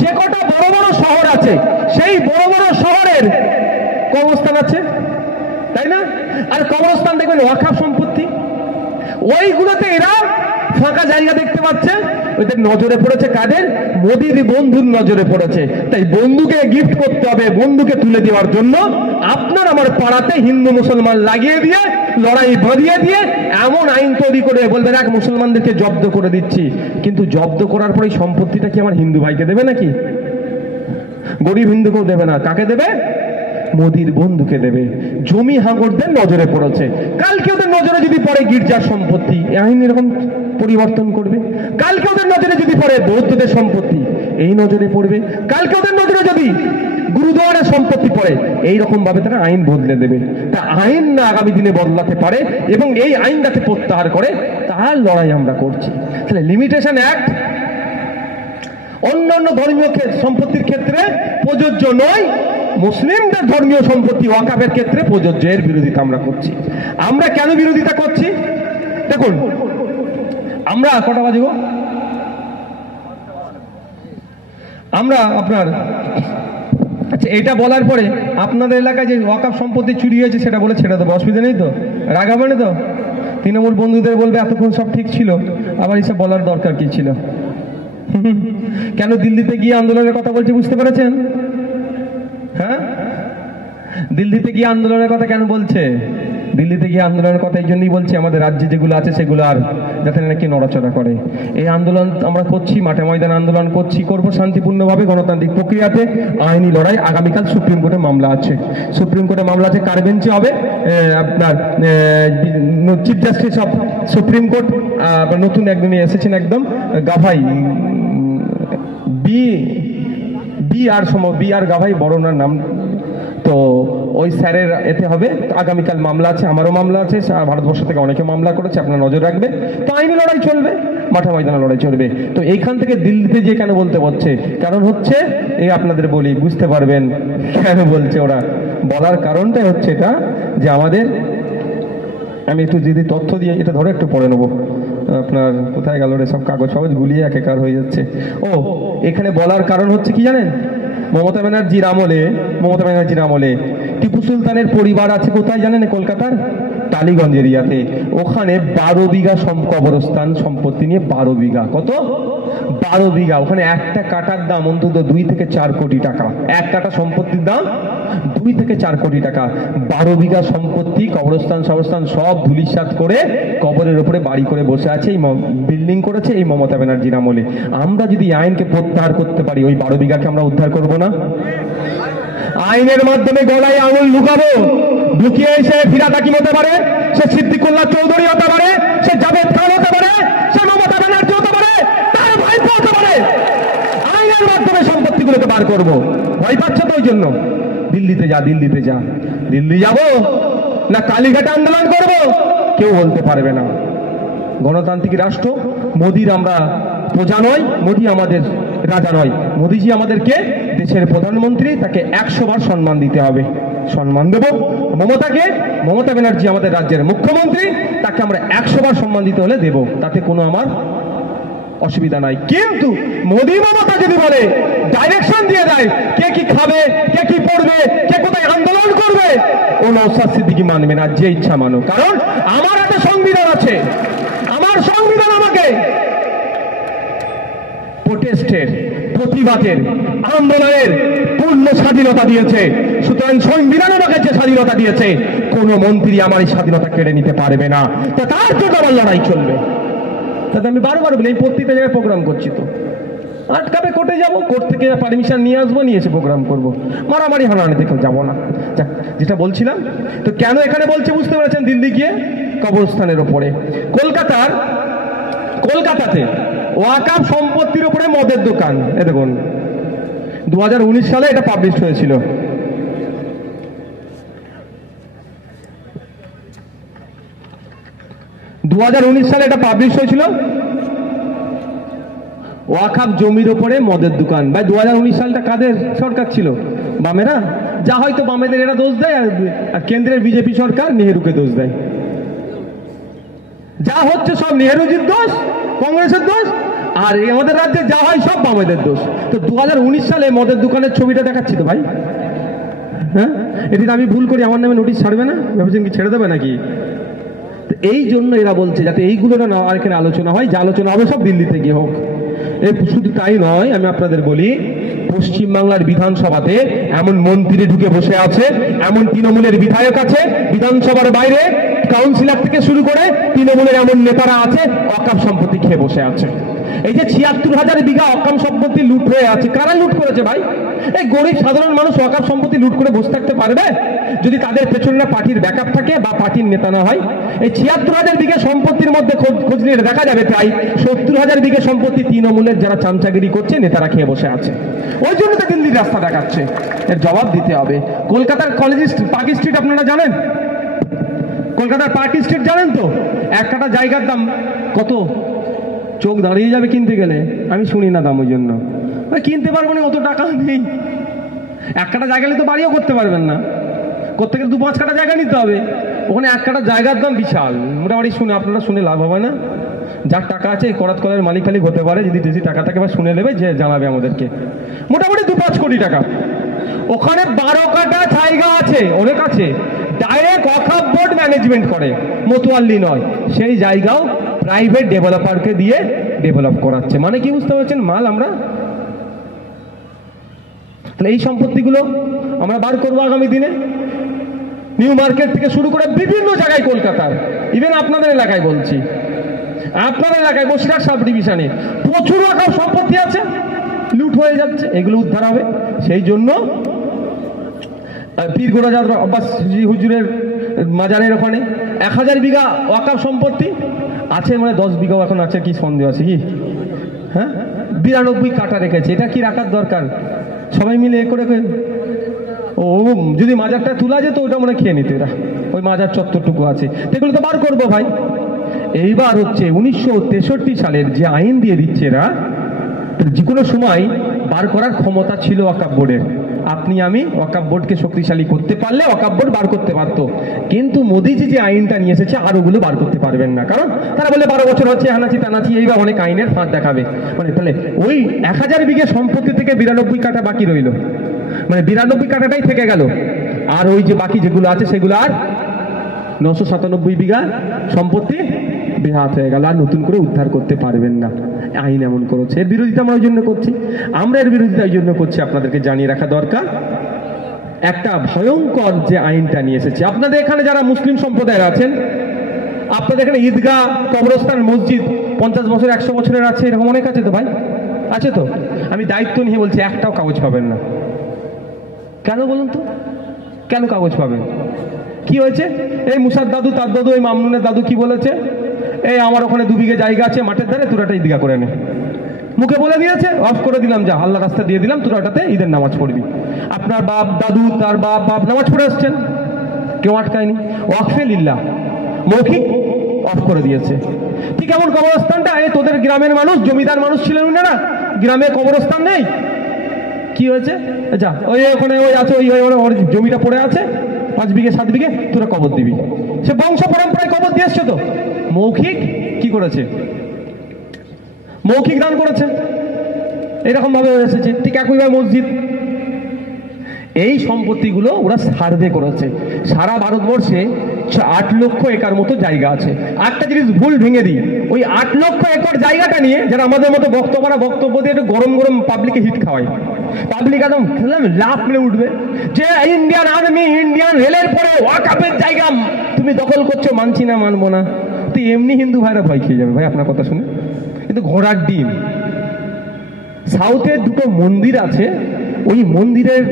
যে কটা বড় বড় শহর আছে সেই বড় বড় শহরের কবরস্থান আছে, তাই না? আর কবরস্থান দেখবেন ওয়াকফ সম্পত্তি। ওইগুলোতে এরা ফাঁকা জায়গা দেখতে পাচ্ছে, ওদের নজরে পড়েছে। কাদের? মোদির বন্ধুর নজরে পড়েছে। তাই বন্ধুকে গিফট করতে হবে, বন্ধুকে তুলে দেওয়ার জন্য আপনার আমার পাড়াতে হিন্দু মুসলমান লাগিয়ে দিয়ে, লড়াই বাঁধিয়ে দিয়ে এমন আইন তৈরি করে বলবে দেখ মুসলমানদেরকে জব্দ করে দিচ্ছি। কিন্তু জব্দ করার পরে সম্পত্তিটা কি আমার হিন্দু ভাইকে দেবে নাকি? গরিব হিন্দুকেও দেবে না। কাকে দেবে? মোদির বন্ধুকে দেবে। জমি হাঙ্গরদের নজরে পড়েছে। কালকে ওদের নজরে যদি পড়ে গির্জার সম্পত্তি, আইন এরকম পরিবর্তন করবে। কালকে ওদের নজরে যদি পড়ে বৌদ্ধদের সম্পত্তি, এই নজরে পড়বে। কালকে ওদের নজরে যদি গুরুদুয়ারের সম্পত্তি পড়ে, এইরকম ভাবে তারা আইন বদলে দেবে। তা আইন না আগামী দিনে বদলাতে পারে এবং এই আইন যাতে প্রত্যাহার করে, তার লড়াই আমরা করছি। তাহলে লিমিটেশন অ্যাক্ট অন্যান্য ধর্মীয় সম্পত্তির ক্ষেত্রে প্রযোজ্য নয়, মুসলিমদের ধর্মীয় সম্পত্তি ওয়াকফের ক্ষেত্রে প্রযোজ্য। এর বিরোধিতা আমরা করছি। আমরা কেন বিরোধিতা করছি? দেখুন, আমরা কটা বাজব, আমরা আপনার আচ্ছা এটা বলার পরে আপনাদের এলাকায় যে ওয়াকফ সম্পত্তি চুরি হয়েছে সেটা বলে ছেড়ে দেবো, অসুবিধা নেই তো? রাগাবে না তো? তৃণমূল বন্ধুদের বলবে এতক্ষণ সব ঠিক ছিল, আবার এসব বলার দরকার কি ছিল? কেন দিল্লিতে গিয়ে আন্দোলনের কথা বলছে বুঝতে পেরেছেন? হ্যাঁ, দিল্লিতে গিয়ে আন্দোলনের কথা কেন বলছে? দিল্লিতে গিয়ে আন্দোলনের কথা এই জন্যই বলছি, আমাদের রাজ্যে যেগুলো আছে সেগুলো আর যাতে নাকি নড়াচড়া করে। এই আন্দোলন আমরা করছি, মাঠে ময়দানে আন্দোলন করবো শান্তিপূর্ণভাবে গণতান্ত্রিক প্রক্রিয়াতে। আইনি লড়াই, আগামীকাল সুপ্রিম কোর্টে মামলা আছে। সুপ্রিম কোর্টে মামলা আছে, কার বেঞ্চে হবে? আপনার chief justice of supreme court নতুন একদমই এসেছেন, একদম গাভাই বি আর গাভাই, বড় ওনার নাম। তো ওই স্যারের এতে হবে। আগামীকাল মামলা আছে, আমারও মামলা আছে, ভারতবর্ষ থেকে অনেকে মামলা করেছে, আপনারা নজর রাখবে। তো আইনি লড়াই চলবে, মাঠে ময়দানে লড়াই চলবে। তো এইখান থেকে দিল্লিতে যে কেন বলতে পারছে, কারণ হচ্ছে এই আপনাদের বলি, বুঝতে পারবেন কেন বলছে ওরা। বলার কারণটাই হচ্ছে এটা যে আমাদের, আমি একটু যদি তথ্য দিয়ে এটা ধরে একটু পড়ে নেবো। আপনার কোথায় গেল রে, সব কাগজ ফাগজ গুলিয়ে একাকার হয়ে যাচ্ছে। এখানে বলার কারণ হচ্ছে কি জানেন? মমতা ব্যানার্জির আমলে টিপু সুলতানের পরিবার আছে কোথায় জানেন? কলকাতার টালিগঞ্জ এরিয়াতে। ওখানে 12 বিঘা কবরস্থান সম্পত্তি নিয়ে 12 বিঘা, কত? 12 বিঘা। ওখানে একটা কাটার দাম অন্তত 2 থেকে 4 কোটি টাকা। এক কাটা সম্পত্তির দাম 2 থেকে 4 কোটি টাকা। 12 বিঘা সম্পত্তি, কবরস্থান সব ধুলিসাৎ করে কবরের উপরে বাড়ি করে বসে আছে, এই বিল্ডিং করেছে এই মমতা ব্যানার্জির আমলে। আমরা যদি আইনকে প্রত্যাহার করতে পারি, ওই 12 বিঘাকে আমরা উদ্ধার করবো না? আইনের মাধ্যমে গলায় আঙুল ঢুকাবো, ঢুকিয়ে এসে ফিরাদ হাকিম হতে পারে, সে সিদ্দিকুল্লাহ চৌধুরী হতে পারে, সে জাভেদ খান হতে পারে, সে মমতা ব্যানার্জি হতে পারে, তার ভাইপো হতে পারে। আইনের মাধ্যমে সম্পত্তিগুলোকে বার করবো। ভয় পাচ্ছে তো ওই জন্য দিল্লিতে যা। দিল্লি যাবো না কালীঘাটে আন্দোলন করবো, কেউ বলতে পারবে না। গণতান্ত্রিক রাষ্ট্র, মোদির আমরা প্রজা নয়, মোদি আমাদের রাজা নয়। মোদিজি আমাদেরকে দেশের প্রধানমন্ত্রী, তাকে 100 বার সম্মান দিতে হবে। সম্মান দেব। মমতা ব্যানার্জি আমাদের রাজ্যের মুখ্যমন্ত্রী, তাকে আমরা 100 বার সম্মান দিতে হলে দেব, তাতে কোনো আমার অসুবিধা নাই। কিন্তু মোদি মমতা যদি বলে, ডাইরেকশন দিয়ে দেয় কে কি খাবে, কে কি পড়বে, কে কোথায় আন্দোলন করবে, ও নওশাদ সিদ্দিকী মানবে না। যে ইচ্ছা মানো, কারণ আমার হাতে সংবিধান আছে। আমার সংবিধান আমাকে প্রোটেস্টের, প্রতিবাদের, আন্দোলনের পূর্ণ স্বাধীনতা দিয়েছে। সুতরাং সংবিধান আমাকে যে স্বাধীনতা দিয়েছে, কোন মন্ত্রী আমার এই স্বাধীনতা কেড়ে নিতে পারবে না। তার জন্য আমার লড়াই চলবে। তাতে আমি বারবার বলি, এই প্রত্যেকটা জায়গায় প্রোগ্রাম করছি, তো আটকাবে, কোর্টে যাবো, কোর্ট থেকে পারমিশন নিয়ে আসবো, নিয়ে এসে প্রোগ্রাম করবো। মারামারি হানাহানিতে কেউ যাবো না। যেটা বলছিলাম, তো কেন এখানে বলছে বুঝতে পেরেছেন? দিল্লি গিয়ে কবরস্থানের ওপরে, কলকাতাতে ওয়াকাফ সম্পত্তির উপরে মদের দোকান। এ দেখুন, 2019 সালে এটা পাবলিশ হয়েছিল। ওয়াকাফ জমির উপরে মদের দোকান। ভাই 2019 সালটা কাদের সরকার ছিল? বামেরা। যা হয়তো বামেদের এরা দোষ দেয়, আর কেন্দ্রের বিজেপি সরকার নেহেরুকে দোষ দেয়। যা হচ্ছে সব নেহেরুজির দোষ, কংগ্রেসের দোষ, আর আমাদের রাজ্যে যা হয় সব বামেদের দোষ। তো 2019 সালে মদের দোকানের ছবিটা দেখাচ্ছি তো ভাই। হ্যাঁ, এটি আমি ভুল করি, আমার নামে নোটিশ ছাড়বে না? ভেবেছেন কি ছেড়ে দেবে নাকি? এই জন্য এরা বলছে যাতে এইগুলো না আর এখানে আলোচনা হয়, যে আলোচনা হবে সব দিল্লিতে গিয়ে হোক। শুধু তাই নয়, আমি আপনাদের বলি, পশ্চিমবাংলার বিধানসভাতে এমন মন্ত্রী ঢুকে বসে আছে, এমন তৃণমূলের বিধায়ক আছে, বিধানসভার বাইরে কাউন্সিলর থেকে শুরু করে তৃণমূলের এমন নেতারা আছে, ওয়াকাফ সম্পত্তি খেয়ে বসে আছে। এই যে 76,000 বিঘা ওয়াকাফ সম্পত্তি লুট হয়ে আছে, কারা লুট করেছে ভাই? এই গরিব সাধারণ মানুষ ওয়াকাফ সম্পত্তি লুট করে বসে থাকতে পারবে যদি তাদের পেছনে না পার্টির ব্যাকআপ থাকে বা পার্টির নেতা না হয়? এই 76,000 বিঘা সম্পত্তির মধ্যে খোঁজ নিয়ে দেখা যাবে প্রায় 70,000 বিঘা সম্পত্তি তৃণমূলের যারা চামচাগিরি করছে, নেতারা খেয়ে বসে আছে। ওই জন্য তো দিল্লির রাস্তা দেখাচ্ছে। এর জবাব দিতে হবে। কলকাতার পার্ক স্ট্রিট আপনারা জানেন? কলকাতার পার্ক স্ট্রিট জানেন তো? এক কাটা জায়গার দাম কত? চোখ দাঁড়িয়ে যাবে কিনতে গেলে। আমি শুনি না দাম, ওই জন্য কিনতে পারবো না, অত টাকা নেই। এক কাটা জায়গা নিলে তো বাড়িও করতে পারবেন না, করতে গেলে 2-5 কাটা জায়গা নিতে হবে। ওখানে এক কাটা জায়গার দাম বিশাল। মোটামুটি আপনারা শুনে লাভ হবে না। যার টাকা আছে করাত কলের মালিক ফালিক হতে পারে, যদি বেশি টাকা থাকে বা শুনে নেবে, যে জানাবে আমাদেরকে। মোটামুটি 2-5 কোটি টাকা। ওখানে 12 কাটা জায়গা আছে, অনেক আছে, ডাইরেক্ট ওয়াকফ বোর্ড ম্যানেজমেন্ট করে, মতোয়াল্লি নয়। সেই জায়গাও প্রাইভেট ডেভেলপারকে দিয়ে ডেভেলপ করাচ্ছে। মানে কি বুঝতে পারছেন? মাল আমরা এই সম্পত্তিগুলো আমরা বার করবো আগামী দিনে। নিউ মার্কেট থেকে শুরু করে বিভিন্ন জায়গায় কলকাতার, ইভেন আপনাদের এলাকায় বলছি, আপনাদের এলাকায় বসিরহাট সাব ডিভিশনে প্রচুর ওয়াকফ সম্পত্তি আছে, লুট হয়ে যাচ্ছে, এগুলো উদ্ধার হবে। সেই জন্য পীর গোরাজাত আব্বাস হুজুরের মাজারের ওখানে 1000 বিঘা ওয়াকফ সম্পত্তি আছে, মানে 10 বিঘাও এখন আছে, কি সন্দেহ আছে কি? হ্যাঁ, 92 কাটা রেখেছে। এটা কি রাখার দরকার? সবাই মিলে এ করে ও যদি মাজারটা তোলা যেত ওটা মনে খেয়ে নিত এরা, ওই মাজার চত্বরটুকু আছে, এগুলো তো বার করবো ভাই। এইবার হচ্ছে 1963 সালের যে আইন দিয়ে দিচ্ছে এরা, যে কোনো সময় বার করার ক্ষমতা ছিল ওয়াকফ বোর্ডের। আপনি আমি ওয়াকফ বোর্ডকে শক্তিশালী করতে পারলে ওয়াকফ বোর্ড বার করতে পারতো, কিন্তু মোদিজি যে আইনটা নিয়ে এসেছে আর ওগুলো বার করতে পারবেন না। কারণ তারা বলে 12 বছর হচ্ছে হানাচি টানাচি, এইবার অনেক আইনের ফাঁদ দেখাবে। মানে তাহলে ওই 1000 বিঘে সম্পত্তি থেকে 92 কাটা বাকি রইল, মানে 92 কাটাটাই থেকে গেল। আর ওই যে বাকি যেগুলো আছে সেগুলো আর 997 বিঘা সম্পত্তি বেহাত হয়ে গেল, আর নতুন করে উদ্ধার করতে পারবেন না। আইন এমন করেছে, এর বিরোধিতা আমরা ওই জন্য করছি। আমরা এর বিরোধিতা ওই জন্য করছি, আপনাদেরকে জানিয়ে রাখা দরকার। একটা ভয়ঙ্কর যে আইনটা নিয়ে এসেছে, আপনাদের এখানে যারা মুসলিম সম্প্রদায়ের আছেন, আপনাদের এখানে ঈদগাহ, কবরস্থান, মসজিদ 50 বছর 100 বছরের আছে, এরকম অনেক আছে তো ভাই, আছে তো। আমি দায়িত্ব নিয়ে বলছি, একটাও কাগজ পাবেন না। কেন বলুন তো, কেন কাগজ পাবেন? কি হয়েছে? এই মুসার দাদু, তার দাদু, এই মামনুনের দাদু কি বলেছে? এই আমার ওখানে 2 বিঘে জায়গা আছে মাঠের ধারে, তোরা একটা ঈদগাহ করে নে। মুখে বলে দিয়েছে, অফ করে দিলাম, যা আল্লাহ রাস্তা দিয়ে দিলাম, তোরা ওটাতে ঈদের নামাজ পড়বি। আপনার বাপ দাদু, তার বাপ নামাজ পড়ে আসছেন, কেউ আটকায়নি। ওয়াকফে লিল্লাহ, মৌখিক অফ করে দিয়েছে। ঠিক এমন কবরস্থানটা, এই তোদের গ্রামের মানুষ, জমিদার মানুষ ছিলেন না, গ্রামে কবরস্থান নেই, কি হয়েছে? যা ওই ওখানে ওই আছে, ওই জমিটা পড়ে আছে 5 বিঘে 7 বিঘে, তোরা কবর দিবি। সে বংশ পরম্পরায় কবর দিয়ে এসছে তো, মৌখিক কি করেছে? মৌখিক দান করেছে, এরকম ভাবে এসেছে। ঠিক একইভাবে মসজিদ, এই সম্পত্তিগুলো ওরা সার্ভে করেছে। সারা ভারতবর্ষে 8 লক্ষ একর মতো জায়গা আছে। একটা জিনিস ভুল ভেঙে দিই, ওই 8 লক্ষ একর জায়গাটা নিয়ে যারা আমাদের মতো বক্তব্য দিয়ে একটু গরম গরম পাবলিকে হিট খাওয়ায়, পাবলিক একদম লাফ মেরে উঠবে যে ইন্ডিয়ান আর্মি, ইন্ডিয়ান রেলের পরে ওয়াকফের জায়গা তুমি দখল করছো, মানছি না, মানবো না। তো এমনি হিন্দু ভাইরা ভয় খেয়ে যাবে ভাই আপনার কথা শুনে। কিন্তু ঘোড়ার ডিম, সাউথে 2টো মন্দির আছে, ওই মন্দিরের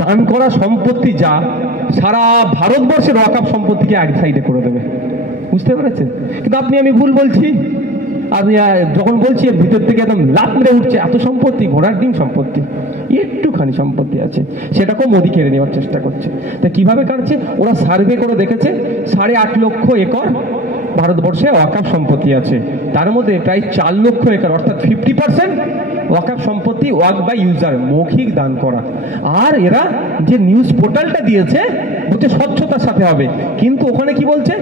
দান করা সম্পত্তি যা সারা ভারতবর্ষের ওয়াকফ সম্পত্তিকে এক সাইডে করে দেবে, বুঝতে পেরেছেন? কিন্তু আমি ভুল বলছি? আপনি যখন বলছি ভিতর থেকে একদম লাফ মেরে উঠছে, এত সম্পত্তি, ঘোড়ার ডিম সম্পত্তি, একটুখানি সম্পত্তি আছে, সেটাকেও মোদি কেড়ে নেওয়ার চেষ্টা করছে। তা কিভাবে কাটছে? ওরা সার্ভে করে দেখেছে 8.5 লক্ষ একর ভারতবর্ষে ওয়াকফ সম্পত্তি আছে, তার মধ্যে প্রায় 4 লক্ষ একর অর্থাৎ 50% ওয়াকফ সম্পত্তি ওয়াক বাই ইউজার, মৌখিক দান করা। আর এরা যে নিউজ পোর্টালটা দিয়েছে বলছে স্বচ্ছতার সাথে হবে, কিন্তু ওখানে কি বলছে?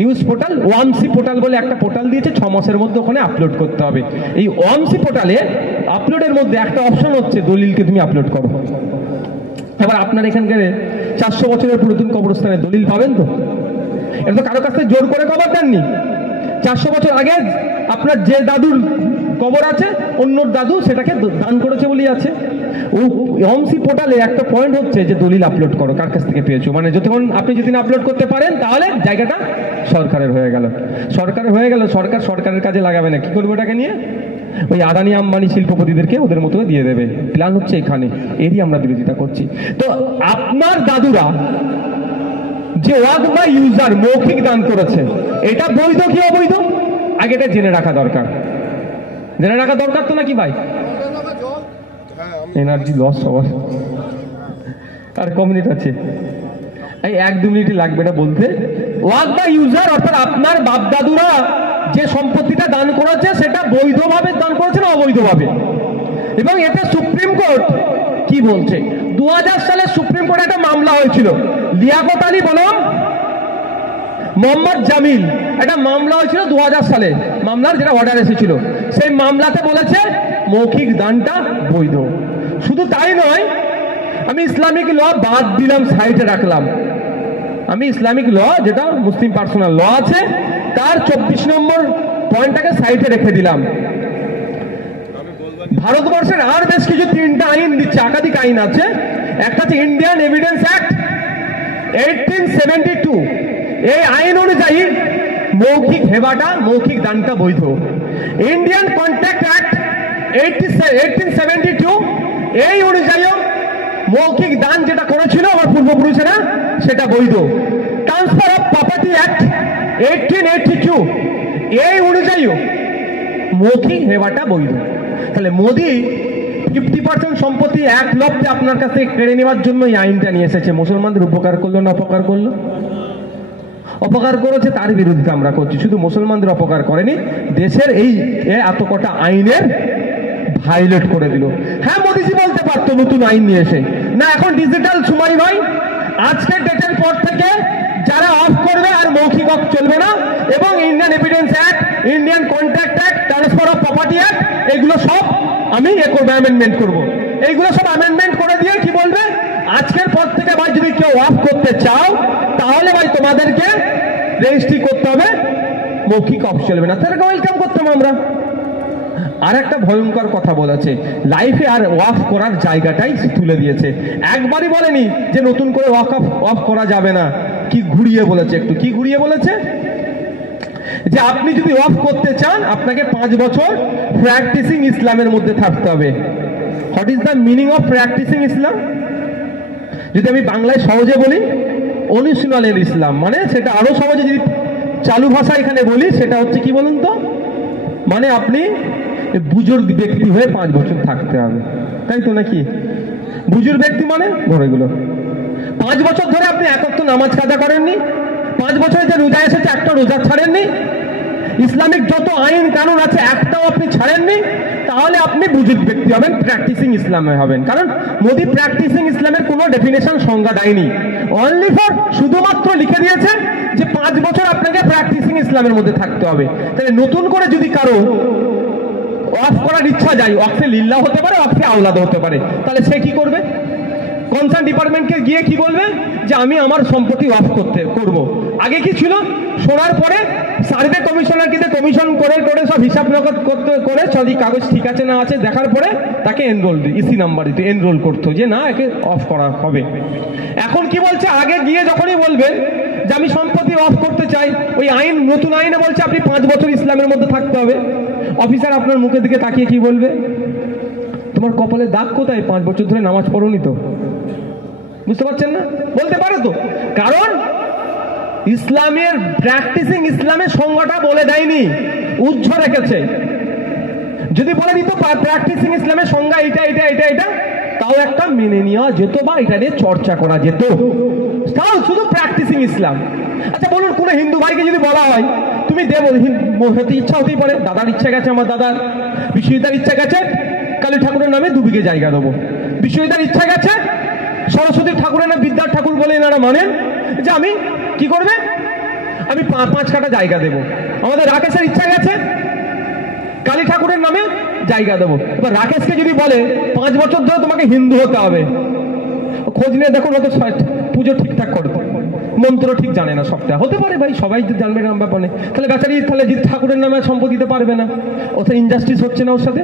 নিউজ পোর্টাল, ওয়ামসি পোর্টাল বলে একটা পোর্টাল দিয়েছে, 6 মাসের মধ্যে ওখানে আপলোড করতে হবে। এই ওয়ামসি পোর্টালে আপলোডের মধ্যে একটা অপশন হচ্ছে দলিলকে তুমি আপলোড করো। এবার আপনার এখানকার 400 বছরের পুরাতন কবরস্থানের দলিল পাবেন তো? এটা তো কারো কাছ থেকে জোর করে কবর দেননি। 400 বছর আগে আপনার যে দাদুর কবর আছে, অন্য দাদু সেটাকে দান করেছে বলেই আছে। ওমসি পোর্টালে একটা পয়েন্ট হচ্ছে যে দলিল আপলোড করো, কার কাছ থেকে পেয়েছো, মানে যতক্ষণ আপনি যদি না আপলোড করতে পারেন তাহলে জায়গাটা সরকারের হয়ে গেল। সরকারের কাজে লাগাবে না, কি করবে ওটাকে নিয়ে? ওই আদানি আম্বানি শিল্পপতিদেরকে ওদের মতো দিয়ে দেবে, প্ল্যান হচ্ছে এখানে। এরই আমরা বিরোধিতা করছি। তো আপনার দাদুরা যে ওয়াক বাই ইউজার মৌখিক দান করেছে, এটা বৈধ কি অবৈধ? আগে এটা জেনে রাখা দরকার, জেনে রাখা দরকার তো নাকি ভাই? এনার্জি লস সবার। আর ক মিনিট আছে? এই 1-2 মিনিট লাগবে এটা বলতে। ওয়াক বাই ইউজার অর্থাৎ আপনার বাপ দাদুরা যে সম্পত্তিটা দান করেছে সেটা বৈধভাবে দান করেছে না অবৈধভাবে? এবং এতে সুপ্রিম কোর্ট কি বলছে? 2000 সালে সুপ্রিম কোর্টে একটা মামলা হয়েছিল, লিয়াকত আলী বনাম মোহাম্মদ জামিল, একটা মামলা হয়েছিল 2000 সালে। মামলার যেটা অর্ডার এসেছিল, সেই মামলাতে বলেছে মৌখিক দানটা বৈধ। শুধু তাই নয়, আমি ইসলামিক ল বাদ দিলাম, সাইডে রাখলাম। আমি ইসলামিক ল যেটা মুসলিম পার্সোনাল ল আছে তার 24 নম্বর পয়েন্টটাকে সাইডে রেখে দিলাম। ভারতবর্ষের আর বেশ কিছু 3টা আইন দিচ্ছে, একাধিক আইন আছে। একটা হচ্ছে ইন্ডিয়ান এভিডেন্স অ্যাক্ট 1872। এই আইন অনুযায়ী মৌখিক হেবাটা, মৌখিক দানটা বৈধ। ইন্ডিয়ান কন্ট্যাক্ট অ্যাক্ট 1872, এই অনুযায়ী মৌখিক দান যেটা করেছিল আমার পূর্বপুরুষেরা সেটা বৈধ। ট্রান্সফার অফ প্রপার্টি অ্যাক্ট 1882, এই অনুযায়ী মৌখিক হেবাটা বৈধ। তাহলে মোদি 50% সম্পত্তি এক লক্ষে আপনার কাছ থেকে কেড়ে নেওয়ার জন্য এই আইনটা নিয়ে এসেছে। মুসলমানদের উপকার করলো না অপকার করলো? অপকার করেছে, তার বিরুদ্ধে আমরা করছি। শুধু মুসলমানদের অপকার করেনি, দেশের এই এত কটা আইনের ভায়োলেট করে দিল। হ্যাঁ, মোদিজি বলতে পারতো নতুন আইন নিয়ে এসে, না এখন ডিজিটাল সময় নয়, আজকের ডেটের পর থেকে যারা অফ করবে আর মৌখিক অফ চলবে না, এবং Indian evidence act, Indian contact act, transfer of property act, এগুলো সব আমি করবো, অ্যামেন্ডমেন্ট করবো। এইগুলো সব অ্যামেন্ডমেন্ট করে দিয়ে কি বলবে, আজকের পর থেকে ভাই যদি কেউ অফ করতে চাও তাহলে ভাই তোমাদেরকে রেজিস্ট্রি করতে হবে, মৌখিক অফ চলবে না। তাদেরকে ওয়েলকাম করতাম আমরা। আর একটা ভয়ঙ্কর কথা বলেছে, লাইফে আর অফ করার জায়গাটাই তুলে দিয়েছে। একবারই বলেনি যে নতুন করে অফ করা যাবে না, কি ঘুরিয়ে বলেছে, একটু কি ঘুরিয়ে বলেছে, যে আপনি যদি অফ করতে চান আপনাকে 5 বছর প্র্যাকটিসিং ইসলামের মধ্যে থাকতে হবে। What is the meaning of practising Islam? যদি আমি বাংলায় সহজে বলি, অনুশীলনের ইসলাম, মানে সেটা আরো সহজে যদি চালু ভাষা এখানে বলি সেটা হচ্ছে কি বলুন তো, মানে আপনি বুজুর্গ ব্যক্তি হয়ে 5 বছর থাকতে হবে, তাই তো নাকি? বুজুর্গ ব্যক্তি মানে ধরে এগুলো 5 বছর ধরে আপনি এক ওয়াক্ত নামাজ কাজা করেননি, 5 বছরে যে রোজা এসেছে একটা রোজা ছাড়েননি, ইসলামিক যত আইন কানুন আছে একটাও আপনি ছাড়েননি, তাহলে আপনি বুজুর্গ ব্যক্তি হবেন, প্র্যাকটিসিং ইসলামে হবেন। কারণ মোদি প্র্যাকটিসিং ইসলামের কোনো ডেফিনেশন সংজ্ঞা দেয়নি, অনলি ফর শুধুমাত্র লিখে দিয়েছে যে 5 বছর আপনাকে প্র্যাকটিসিং ইসলামের মধ্যে থাকতে হবে। তাহলে নতুন করে যদি কারো অফ করার ইচ্ছা যায়, অফে লিল্লাহ হতে পারে, অফে আওলাদ হতে পারে, তাহলে সে কি করবে? কনসার্ন ডিপার্টমেন্টকে গিয়ে কি বলবে যে আমি আমার সম্পত্তি অফ করব। আগে কি ছিল, শোনার পরে সার্ভে কমিশনার কিন্তু কমিশন করে সব হিসাব নগদ করে সবই কাগজ ঠিক আছে না আছে দেখার পরে তাকে এনরোল ইসি নাম্বার দিতে এনরোল করতো যে না একে অফ করা হবে। এখন কি বলছে, আগে গিয়ে যখনই বলবেন যে আমি সম্পত্তি অফ করতে চাই, ওই আইন নতুন আইনে বলছে আপনি 5 বছর ইসলামের মধ্যে থাকতে হবে। অফিসার আপনার মুখের দিকে তাকিয়ে কি বলবে, তোমার কপালে দাগ কোথায়, 5 বছর ধরে নামাজ পড়োনি তো? বুঝতে পারছেন না? বলতে পারে তো, কারণ ইসলামের প্র্যাকটিসিং ইসলামের সংজ্ঞাটা বলে দেয়নি, উজ্জ্ব রেখেছে। যদি বলে দিত প্র্যাকটিসিং ইসলামের সংজ্ঞা এটা এটা এটা এটা, তাও একটা মেনে নেওয়া যেত বা এটা নিয়ে চর্চা করা যেত, তাও শুধু প্র্যাকটিসিং ইসলাম। আচ্ছা বলুন, কোন হিন্দু ভাইকে যদি বলা হয় তুমি দেব, হতে ইচ্ছা হতেই পারে, দাদার ইচ্ছা গেছে, আমার দাদার বিশ্বজিতার ইচ্ছা গেছে কালী ঠাকুরের নামে 2 বিঘে জায়গা দেবো, বিশ্বজিতার ইচ্ছা গেছে সরস্বতী ঠাকুরের নাম বিদ্যার ঠাকুর বলে এনারা মানেন যে আমি কি করবে, আমি 5 কাঠা জায়গা দেব। আমাদের রাকেশের ইচ্ছা গেছে কালী ঠাকুরের নামে জায়গা দেবো। এবার রাকেশকে যদি বলে 5 বছর ধরে তোমাকে হিন্দু হতে হবে, খোঁজ নিয়ে দেখুন হয়তো পুজো ঠিকঠাক করে, মন্ত্র ঠিক জানে না, সবটা হতে পারে ভাই, সবাই জানবে না ব্যাপারে। তাহলে বেচারি তাহলে জিৎ ঠাকুরের নামে সম্পত্তি দিতে পারবে না, ওতে ইনজাস্টিস হচ্ছে না, ওর সাথে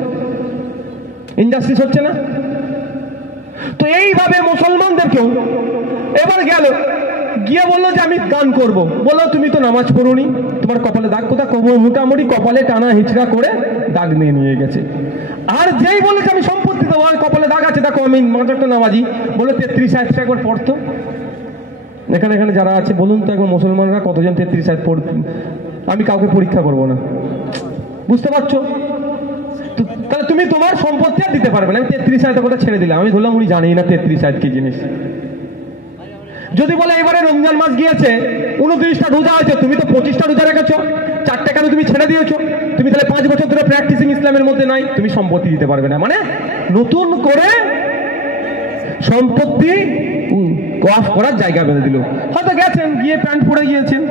ইনজাস্টিস হচ্ছে না। তো এইভাবে মুসলমানদেরকেও এবার গেল গিয়ে বললো যে আমি দান করব, বললো তুমি তো নামাজ পড়োনি, তোমার কপালে দাগ কোথা, মোটামুটি কপালে টানা হিচড়া করে দাগ নিয়ে গেছে। আর যেই বলেছে আমি সম্পত্তি দেবো, আর কপালে দাগ আছে, দেখো আমি একটা নামাজি, বলে 33 আয়াতটা একবার পড়তো। এখানে যারা আছে বলুন তো একবার, মুসলমানরা কতজন 33 আয়াত পড়ত? আমি কাউকে পরীক্ষা করব না, বুঝতে পারছো? তাহলে তুমি তোমার সম্পত্তি আর দিতে পারবে না। আমি 33 আয়াতের কথা ছেড়ে দিলাম, আমি ধরলাম উনি জানেই না 33 আয়াত কি জিনিস। যদি বলে এবারে রমজান মাস গিয়েছে, 29টা রোজা আছে, তুমি তো 25টা রোজা রেখেছো, 4টা কেন তুমি ছেড়ে দিয়েছো? তুমি তাহলে 5 বছর ধরে প্র্যাকটিসিং ইসলামের মধ্যে নাই, তুমি সম্পত্তি দিতে পারবে না। মানে নতুন করে সম্পত্তি অফ করার জায়গা বেঁধে দিল। হয়তো গেছেন গিয়ে প্যান্ট পরে গিয়েছেন,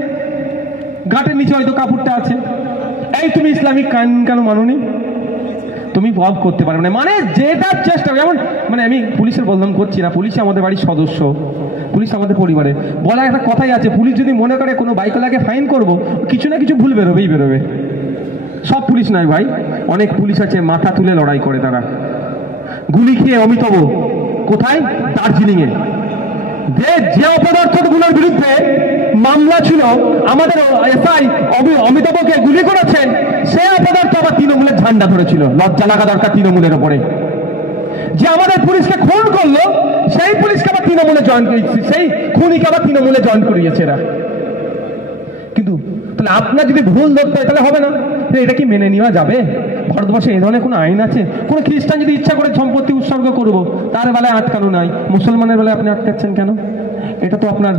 গাঁটের নিচে হয়তো কাপড়টা আছে, এই তুমি ইসলামিক কানুন কেন মানোনি, তুমি অফ করতে পারবে না। মানে যেটার চেষ্টা, যেমন মানে আমি পুলিশের বদনাম করছি না, পুলিশ আমাদের বাড়ির সদস্য, পুলিশ আমাদের পরিবারে। বলা একটা কথাই আছে, পুলিশ যদি মনে করে কোনো বাইকওয়ালাকে ফাইন করবো, কিছু না কিছু ভুল বেরোবেই বেরোবে। সব পুলিশ নয় ভাই, অনেক পুলিশ আছে মাথা তুলে লড়াই করে, তারা গুলি খেয়ে অমিতাভ কোথায়, দার্জিলিংয়ে। যে অপদার্থগুলোর বিরুদ্ধে মামলা ছিল, আমাদের এসআই অমিতাভকে গুলি করেছেন, সে অপদার্থ আবার তৃণমূলের ঝান্ডা ধরেছিল। লজ্জা লাগা দরকার তৃণমূলের ওপরে। যে আমাদের পুলিশকে খুন করলো, সেই পুলিশকে আবার তৃণমূলে জয়েন করিয়েছে, সেই খুনিকে আবার তৃণমূলে জয়েন করিয়েছে এরা। কিন্তু তাহলে আপনার যদি ভুল ধরতে হয় তাহলে হবে না, এটা কি মেনে নেওয়া যাবে? ভারতবর্ষে এই ধরনের কোনো আইন আছে? কোনো খ্রিস্টান যদি ইচ্ছা করে সম্পত্তি উৎসর্গ করবো, তার বেলায় আটকানো নাই, মুসলমানের বেলায় আপনি আটকাচ্ছেন কেন? এটা তো আপনার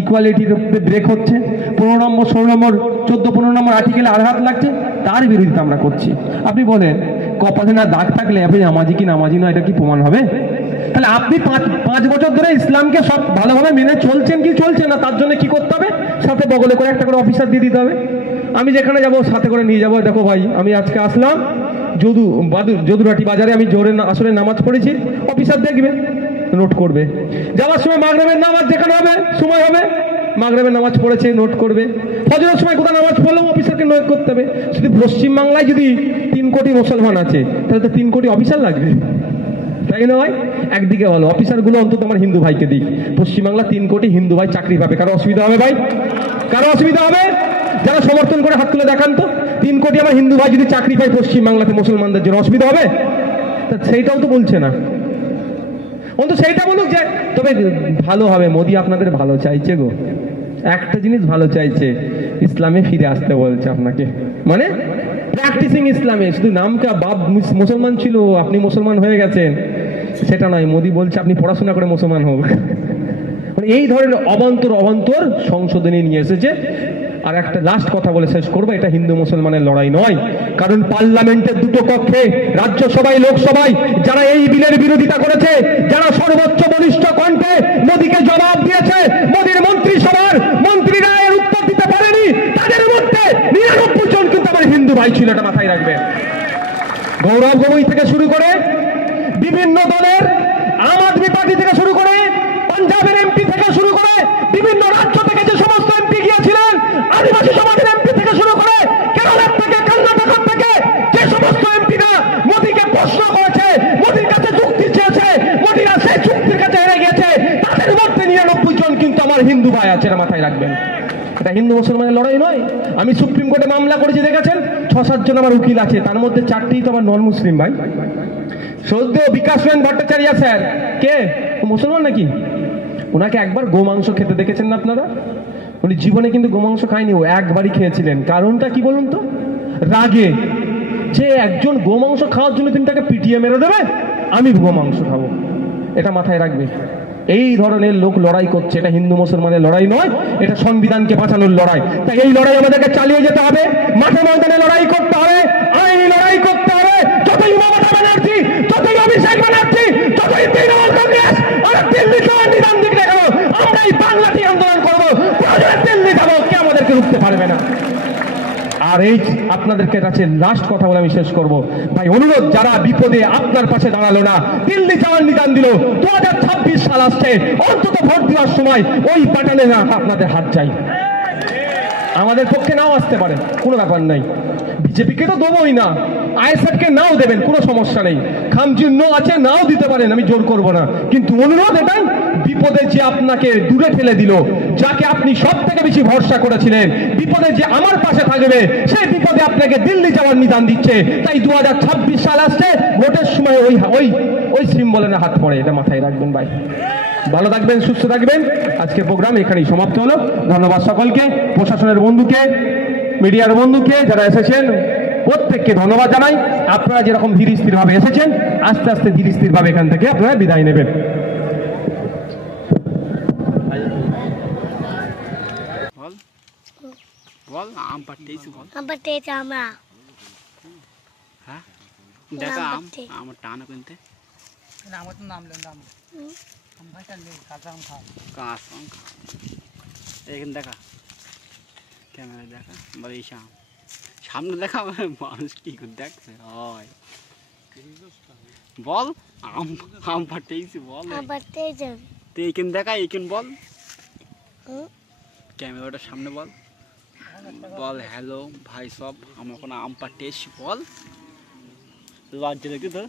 ইকুয়ালিটির ব্রেক হচ্ছে। 15 নম্বর 16 নম্বর 14 15 নম্বর আর্টিকেলে আঘাত লাগছে, তার বিরোধিতা আমরা করছি। আপনি বলেন কপালে না দাগ থাকলে আপনি নামাজি কি নামাজি না, এটা কি প্রমাণ হবে? তাহলে আপনি 5 বছর ধরে ইসলামকে সব ভালোভাবে মেনে চলছেন কি চলছেন না, তার জন্য কি করতে হবে? সাথে বগলে করে একটা করে অফিসার দিয়ে দিতে হবে। আমি যেখানে যাব সাথে করে নিয়ে যাবো, দেখো ভাই আমি আজকে আসলাম যদুরাটি বাজারে, আমি জোরে আসলে নামাজ পড়েছি, অফিসার দেখবে, নোট করবে। যাওয়ার সময় মাগরিবের নামাজ যেখানে হবে সময় হবে, মাগরিবের নামাজ পড়েছে নোট করবে। ফজরের সময় কোথাও নামাজ পড়লেও অফিসারকে নোট করতে হবে। শুধু পশ্চিমবাংলায় যদি 3 কোটি মুসলমান আছে, তাহলে তো 3 কোটি অফিসার লাগবে, তাই নয়? একদিকে ভালো অফিসারগুলো অন্তত আমার হিন্দু ভাইকে দিক। পশ্চিমবাংলা 3 কোটি হিন্দু ভাই চাকরি পাবে, কারো অসুবিধা হবে ভাই? কারো অসুবিধা হবে? যারা সমর্থন করে হাত তুলে দেখান তো, 3 কোটি আমার হিন্দু ভাই যদি চাকরি পায় পশ্চিমবাংলাতে মুসলমানদের জন্য, অসুবিধা হবে? তা সেইটাও তো বলছে না, অন্তত সেইটা বলুক যে তবে ভালো হবে, মোদি আপনাদের ভালো চাইছে গো, একটা জিনিস ভালো চাইছে, ইসলামে ফিরে আসতে বলছে আপনাকে, মানে প্র্যাকটিসিং ইসলামে। শুধু নামটা বাপ মুসলমান ছিল আপনি মুসলমান হয়ে গেছেন সেটা নয়, মোদি বলছে আপনি পড়াশোনা করে মুসলমান হোক। মানে এই ধরনের অবান্তর সংশোধনী নিয়ে এসেছে। আর একটা লাস্ট কথা বলে শেষ করবো, এটা হিন্দু মুসলমানের লড়াই নয়, কারণ পার্লামেন্টের 2টো কক্ষে, রাজ্যসভায় লোকসভায় যারা এই বিলের বিরোধিতা করেছে, যারা সর্বোচ্চ বলিষ্ঠ কণ্ঠে মোদীকে জবাব দিয়েছে, মোদীর মন্ত্রিসভার মন্ত্রীরা এর উত্তর দিতে পারেনি, তাদের মধ্যে 99 জন কিন্তু আমার হিন্দু ভাই ছিল, এটা মাথায় রাখবে। গৌরব গগৈ থেকে শুরু করে বিভিন্ন দলের, আম আদমি পার্টি থেকে শুরু করে, পাঞ্জাবের এমপি থেকে শুরু করে, বিভিন্ন রাজ্য থেকে যে সমস্ত এমপি গিয়েছিলেন, আদিবাসী সমাজের এমপি থেকে শুরু করে, কেরলের থেকে কর্ণাটক থেকে যে সমস্ত এমপিরা মোদীকে প্রশ্ন করেছে, মোদীর কাছে চুক্তি চেয়েছে, মোদীরা সেই চুক্তির কাছে হেরে গেছে, তাদের মধ্যে 99 জন কিন্তু আমার হিন্দু ভাই আছে, এটা মাথায় রাখবেন। এটা হিন্দু মুসলমানের লড়াই নয়। আমি সুপ্রিম কোর্টে মামলা করেছি, দেখেছেন 6-7 জন আমার উকিল আছে, তার মধ্যে 4টি তো আমার নন মুসলিম ভাই। সদ্য বিকাশ রঞ্জন ভট্টাচার্য স্যার, কে মুসলমান নাকি? ওনাকে একবার গোমাংস খেতে দেখেছেন না আপনারা? উনি জীবনে কিন্তু গোমাংস খায়নি, ও একবারই খেয়েছিলেন। কারণটা কি বলুন তো? রাগে, যে একজন গোমাংস খাওয়ার জন্য তিনি তাকে পিটিয়ে মেরে দেবে, আমি গোমাংস খাবো, এটা মাথায় রাখবে। এই ধরনের লোক লড়াই করছে, এটা হিন্দু মুসলমানের লড়াই নয়, এটা সংবিধানকে বাঁচানোর লড়াই। তাই এই লড়াই আমাদেরকে চালিয়ে যেতে হবে, মাঠে ময়দানে লড়াই করতে হবে, আইনি লড়াই করতে হবে। যতই মমতা ব্যানার্জি, যতই অভিষেক ব্যানার্জি, যতই তৃণমূল কংগ্রেস আর দিল্লিতে নিদান দিক না কেন, আমরা এই বাংলাতেই আন্দোলন করবো, দিল্লি যাবো, কে আমাদেরকে রুখতে পারবে না। আর এই আপনাদেরকে কাছে লাস্ট কথা বলে আমি শেষ করব ভাই, অনুরোধ, যারা বিপদে আপনার পাশে দাঁড়ালো না, দিল্লি যাওয়ার নিদান দিল, 2026 সাল আসছে, অন্তত ভোট দেওয়ার সময় ওই প্যাটার্নে না আপনাদের হাত চাই। আমাদের পক্ষে নাও আসতে পারে, কোনো ব্যাপার নাই, বিজেপিকে তো দেবোই না, আইএসএফকে নাও দেবেন, কোনো সমস্যা নেই, খামচিহ্ন আছে নাও দিতে পারেন, আমি জোর করব না। কিন্তু অনুরোধ এটাই, বিপদে যে আপনাকে দূরে ঠেলে দিল, যাকে আপনি সব থেকে বেশি ভরসা করেছিলেন, বিপদে যে আমার পাশে থাকবে, সেই বিপদে আপনাকে দিল্লি যাওয়ার নিদান দিচ্ছে। তাই 2026 সাল আসছে, ভোটের সময় ওই সিম্বলের হাত পড়ে, এটা মাথায় রাখবেন ভাই। ভালো থাকবেন, সুস্থ থাকবেন। আজকের প্রোগ্রাম এখানেই সমাপ্ত হলো। ধন্যবাদ সকলকে, প্রশাসনের বন্ধুকে, মিডিয়ার বন্ধুকে, যারা এসেছেন প্রত্যেককে ধন্যবাদ জানাই। আপনারা যেরকম ধীর স্থির ভাবে এসেছেন, আস্তে আস্তে ধীর স্থির ভাবে এখান থেকে আপনারা বিদায় নেবেন। বল আম পাড়তেইছি, বল আম পাড়তেইছি আমরা। হ্যাঁ দেখা আম, আমার টানা কিনতে না, আমার তো নাম লেন আম ভাইটা নেই, কাঁচা আম খাও, কাঁচা আম খাও। এখানে দেখা, ক্যামেরা দেখা, বলে এই সামনে দেখা, মানুষ কি করে দেখছে হয়, বল আম আম পাড়তেইছি, বল আম পাড়তেইছি। তো এইখানে দেখা, এইখানে বল, ক্যামেরাটার সামনে বল, বল হ্যালো ভাই সব, আমার কোনো আম পাড়তে এসছি, বল লজ্জা দেখি তো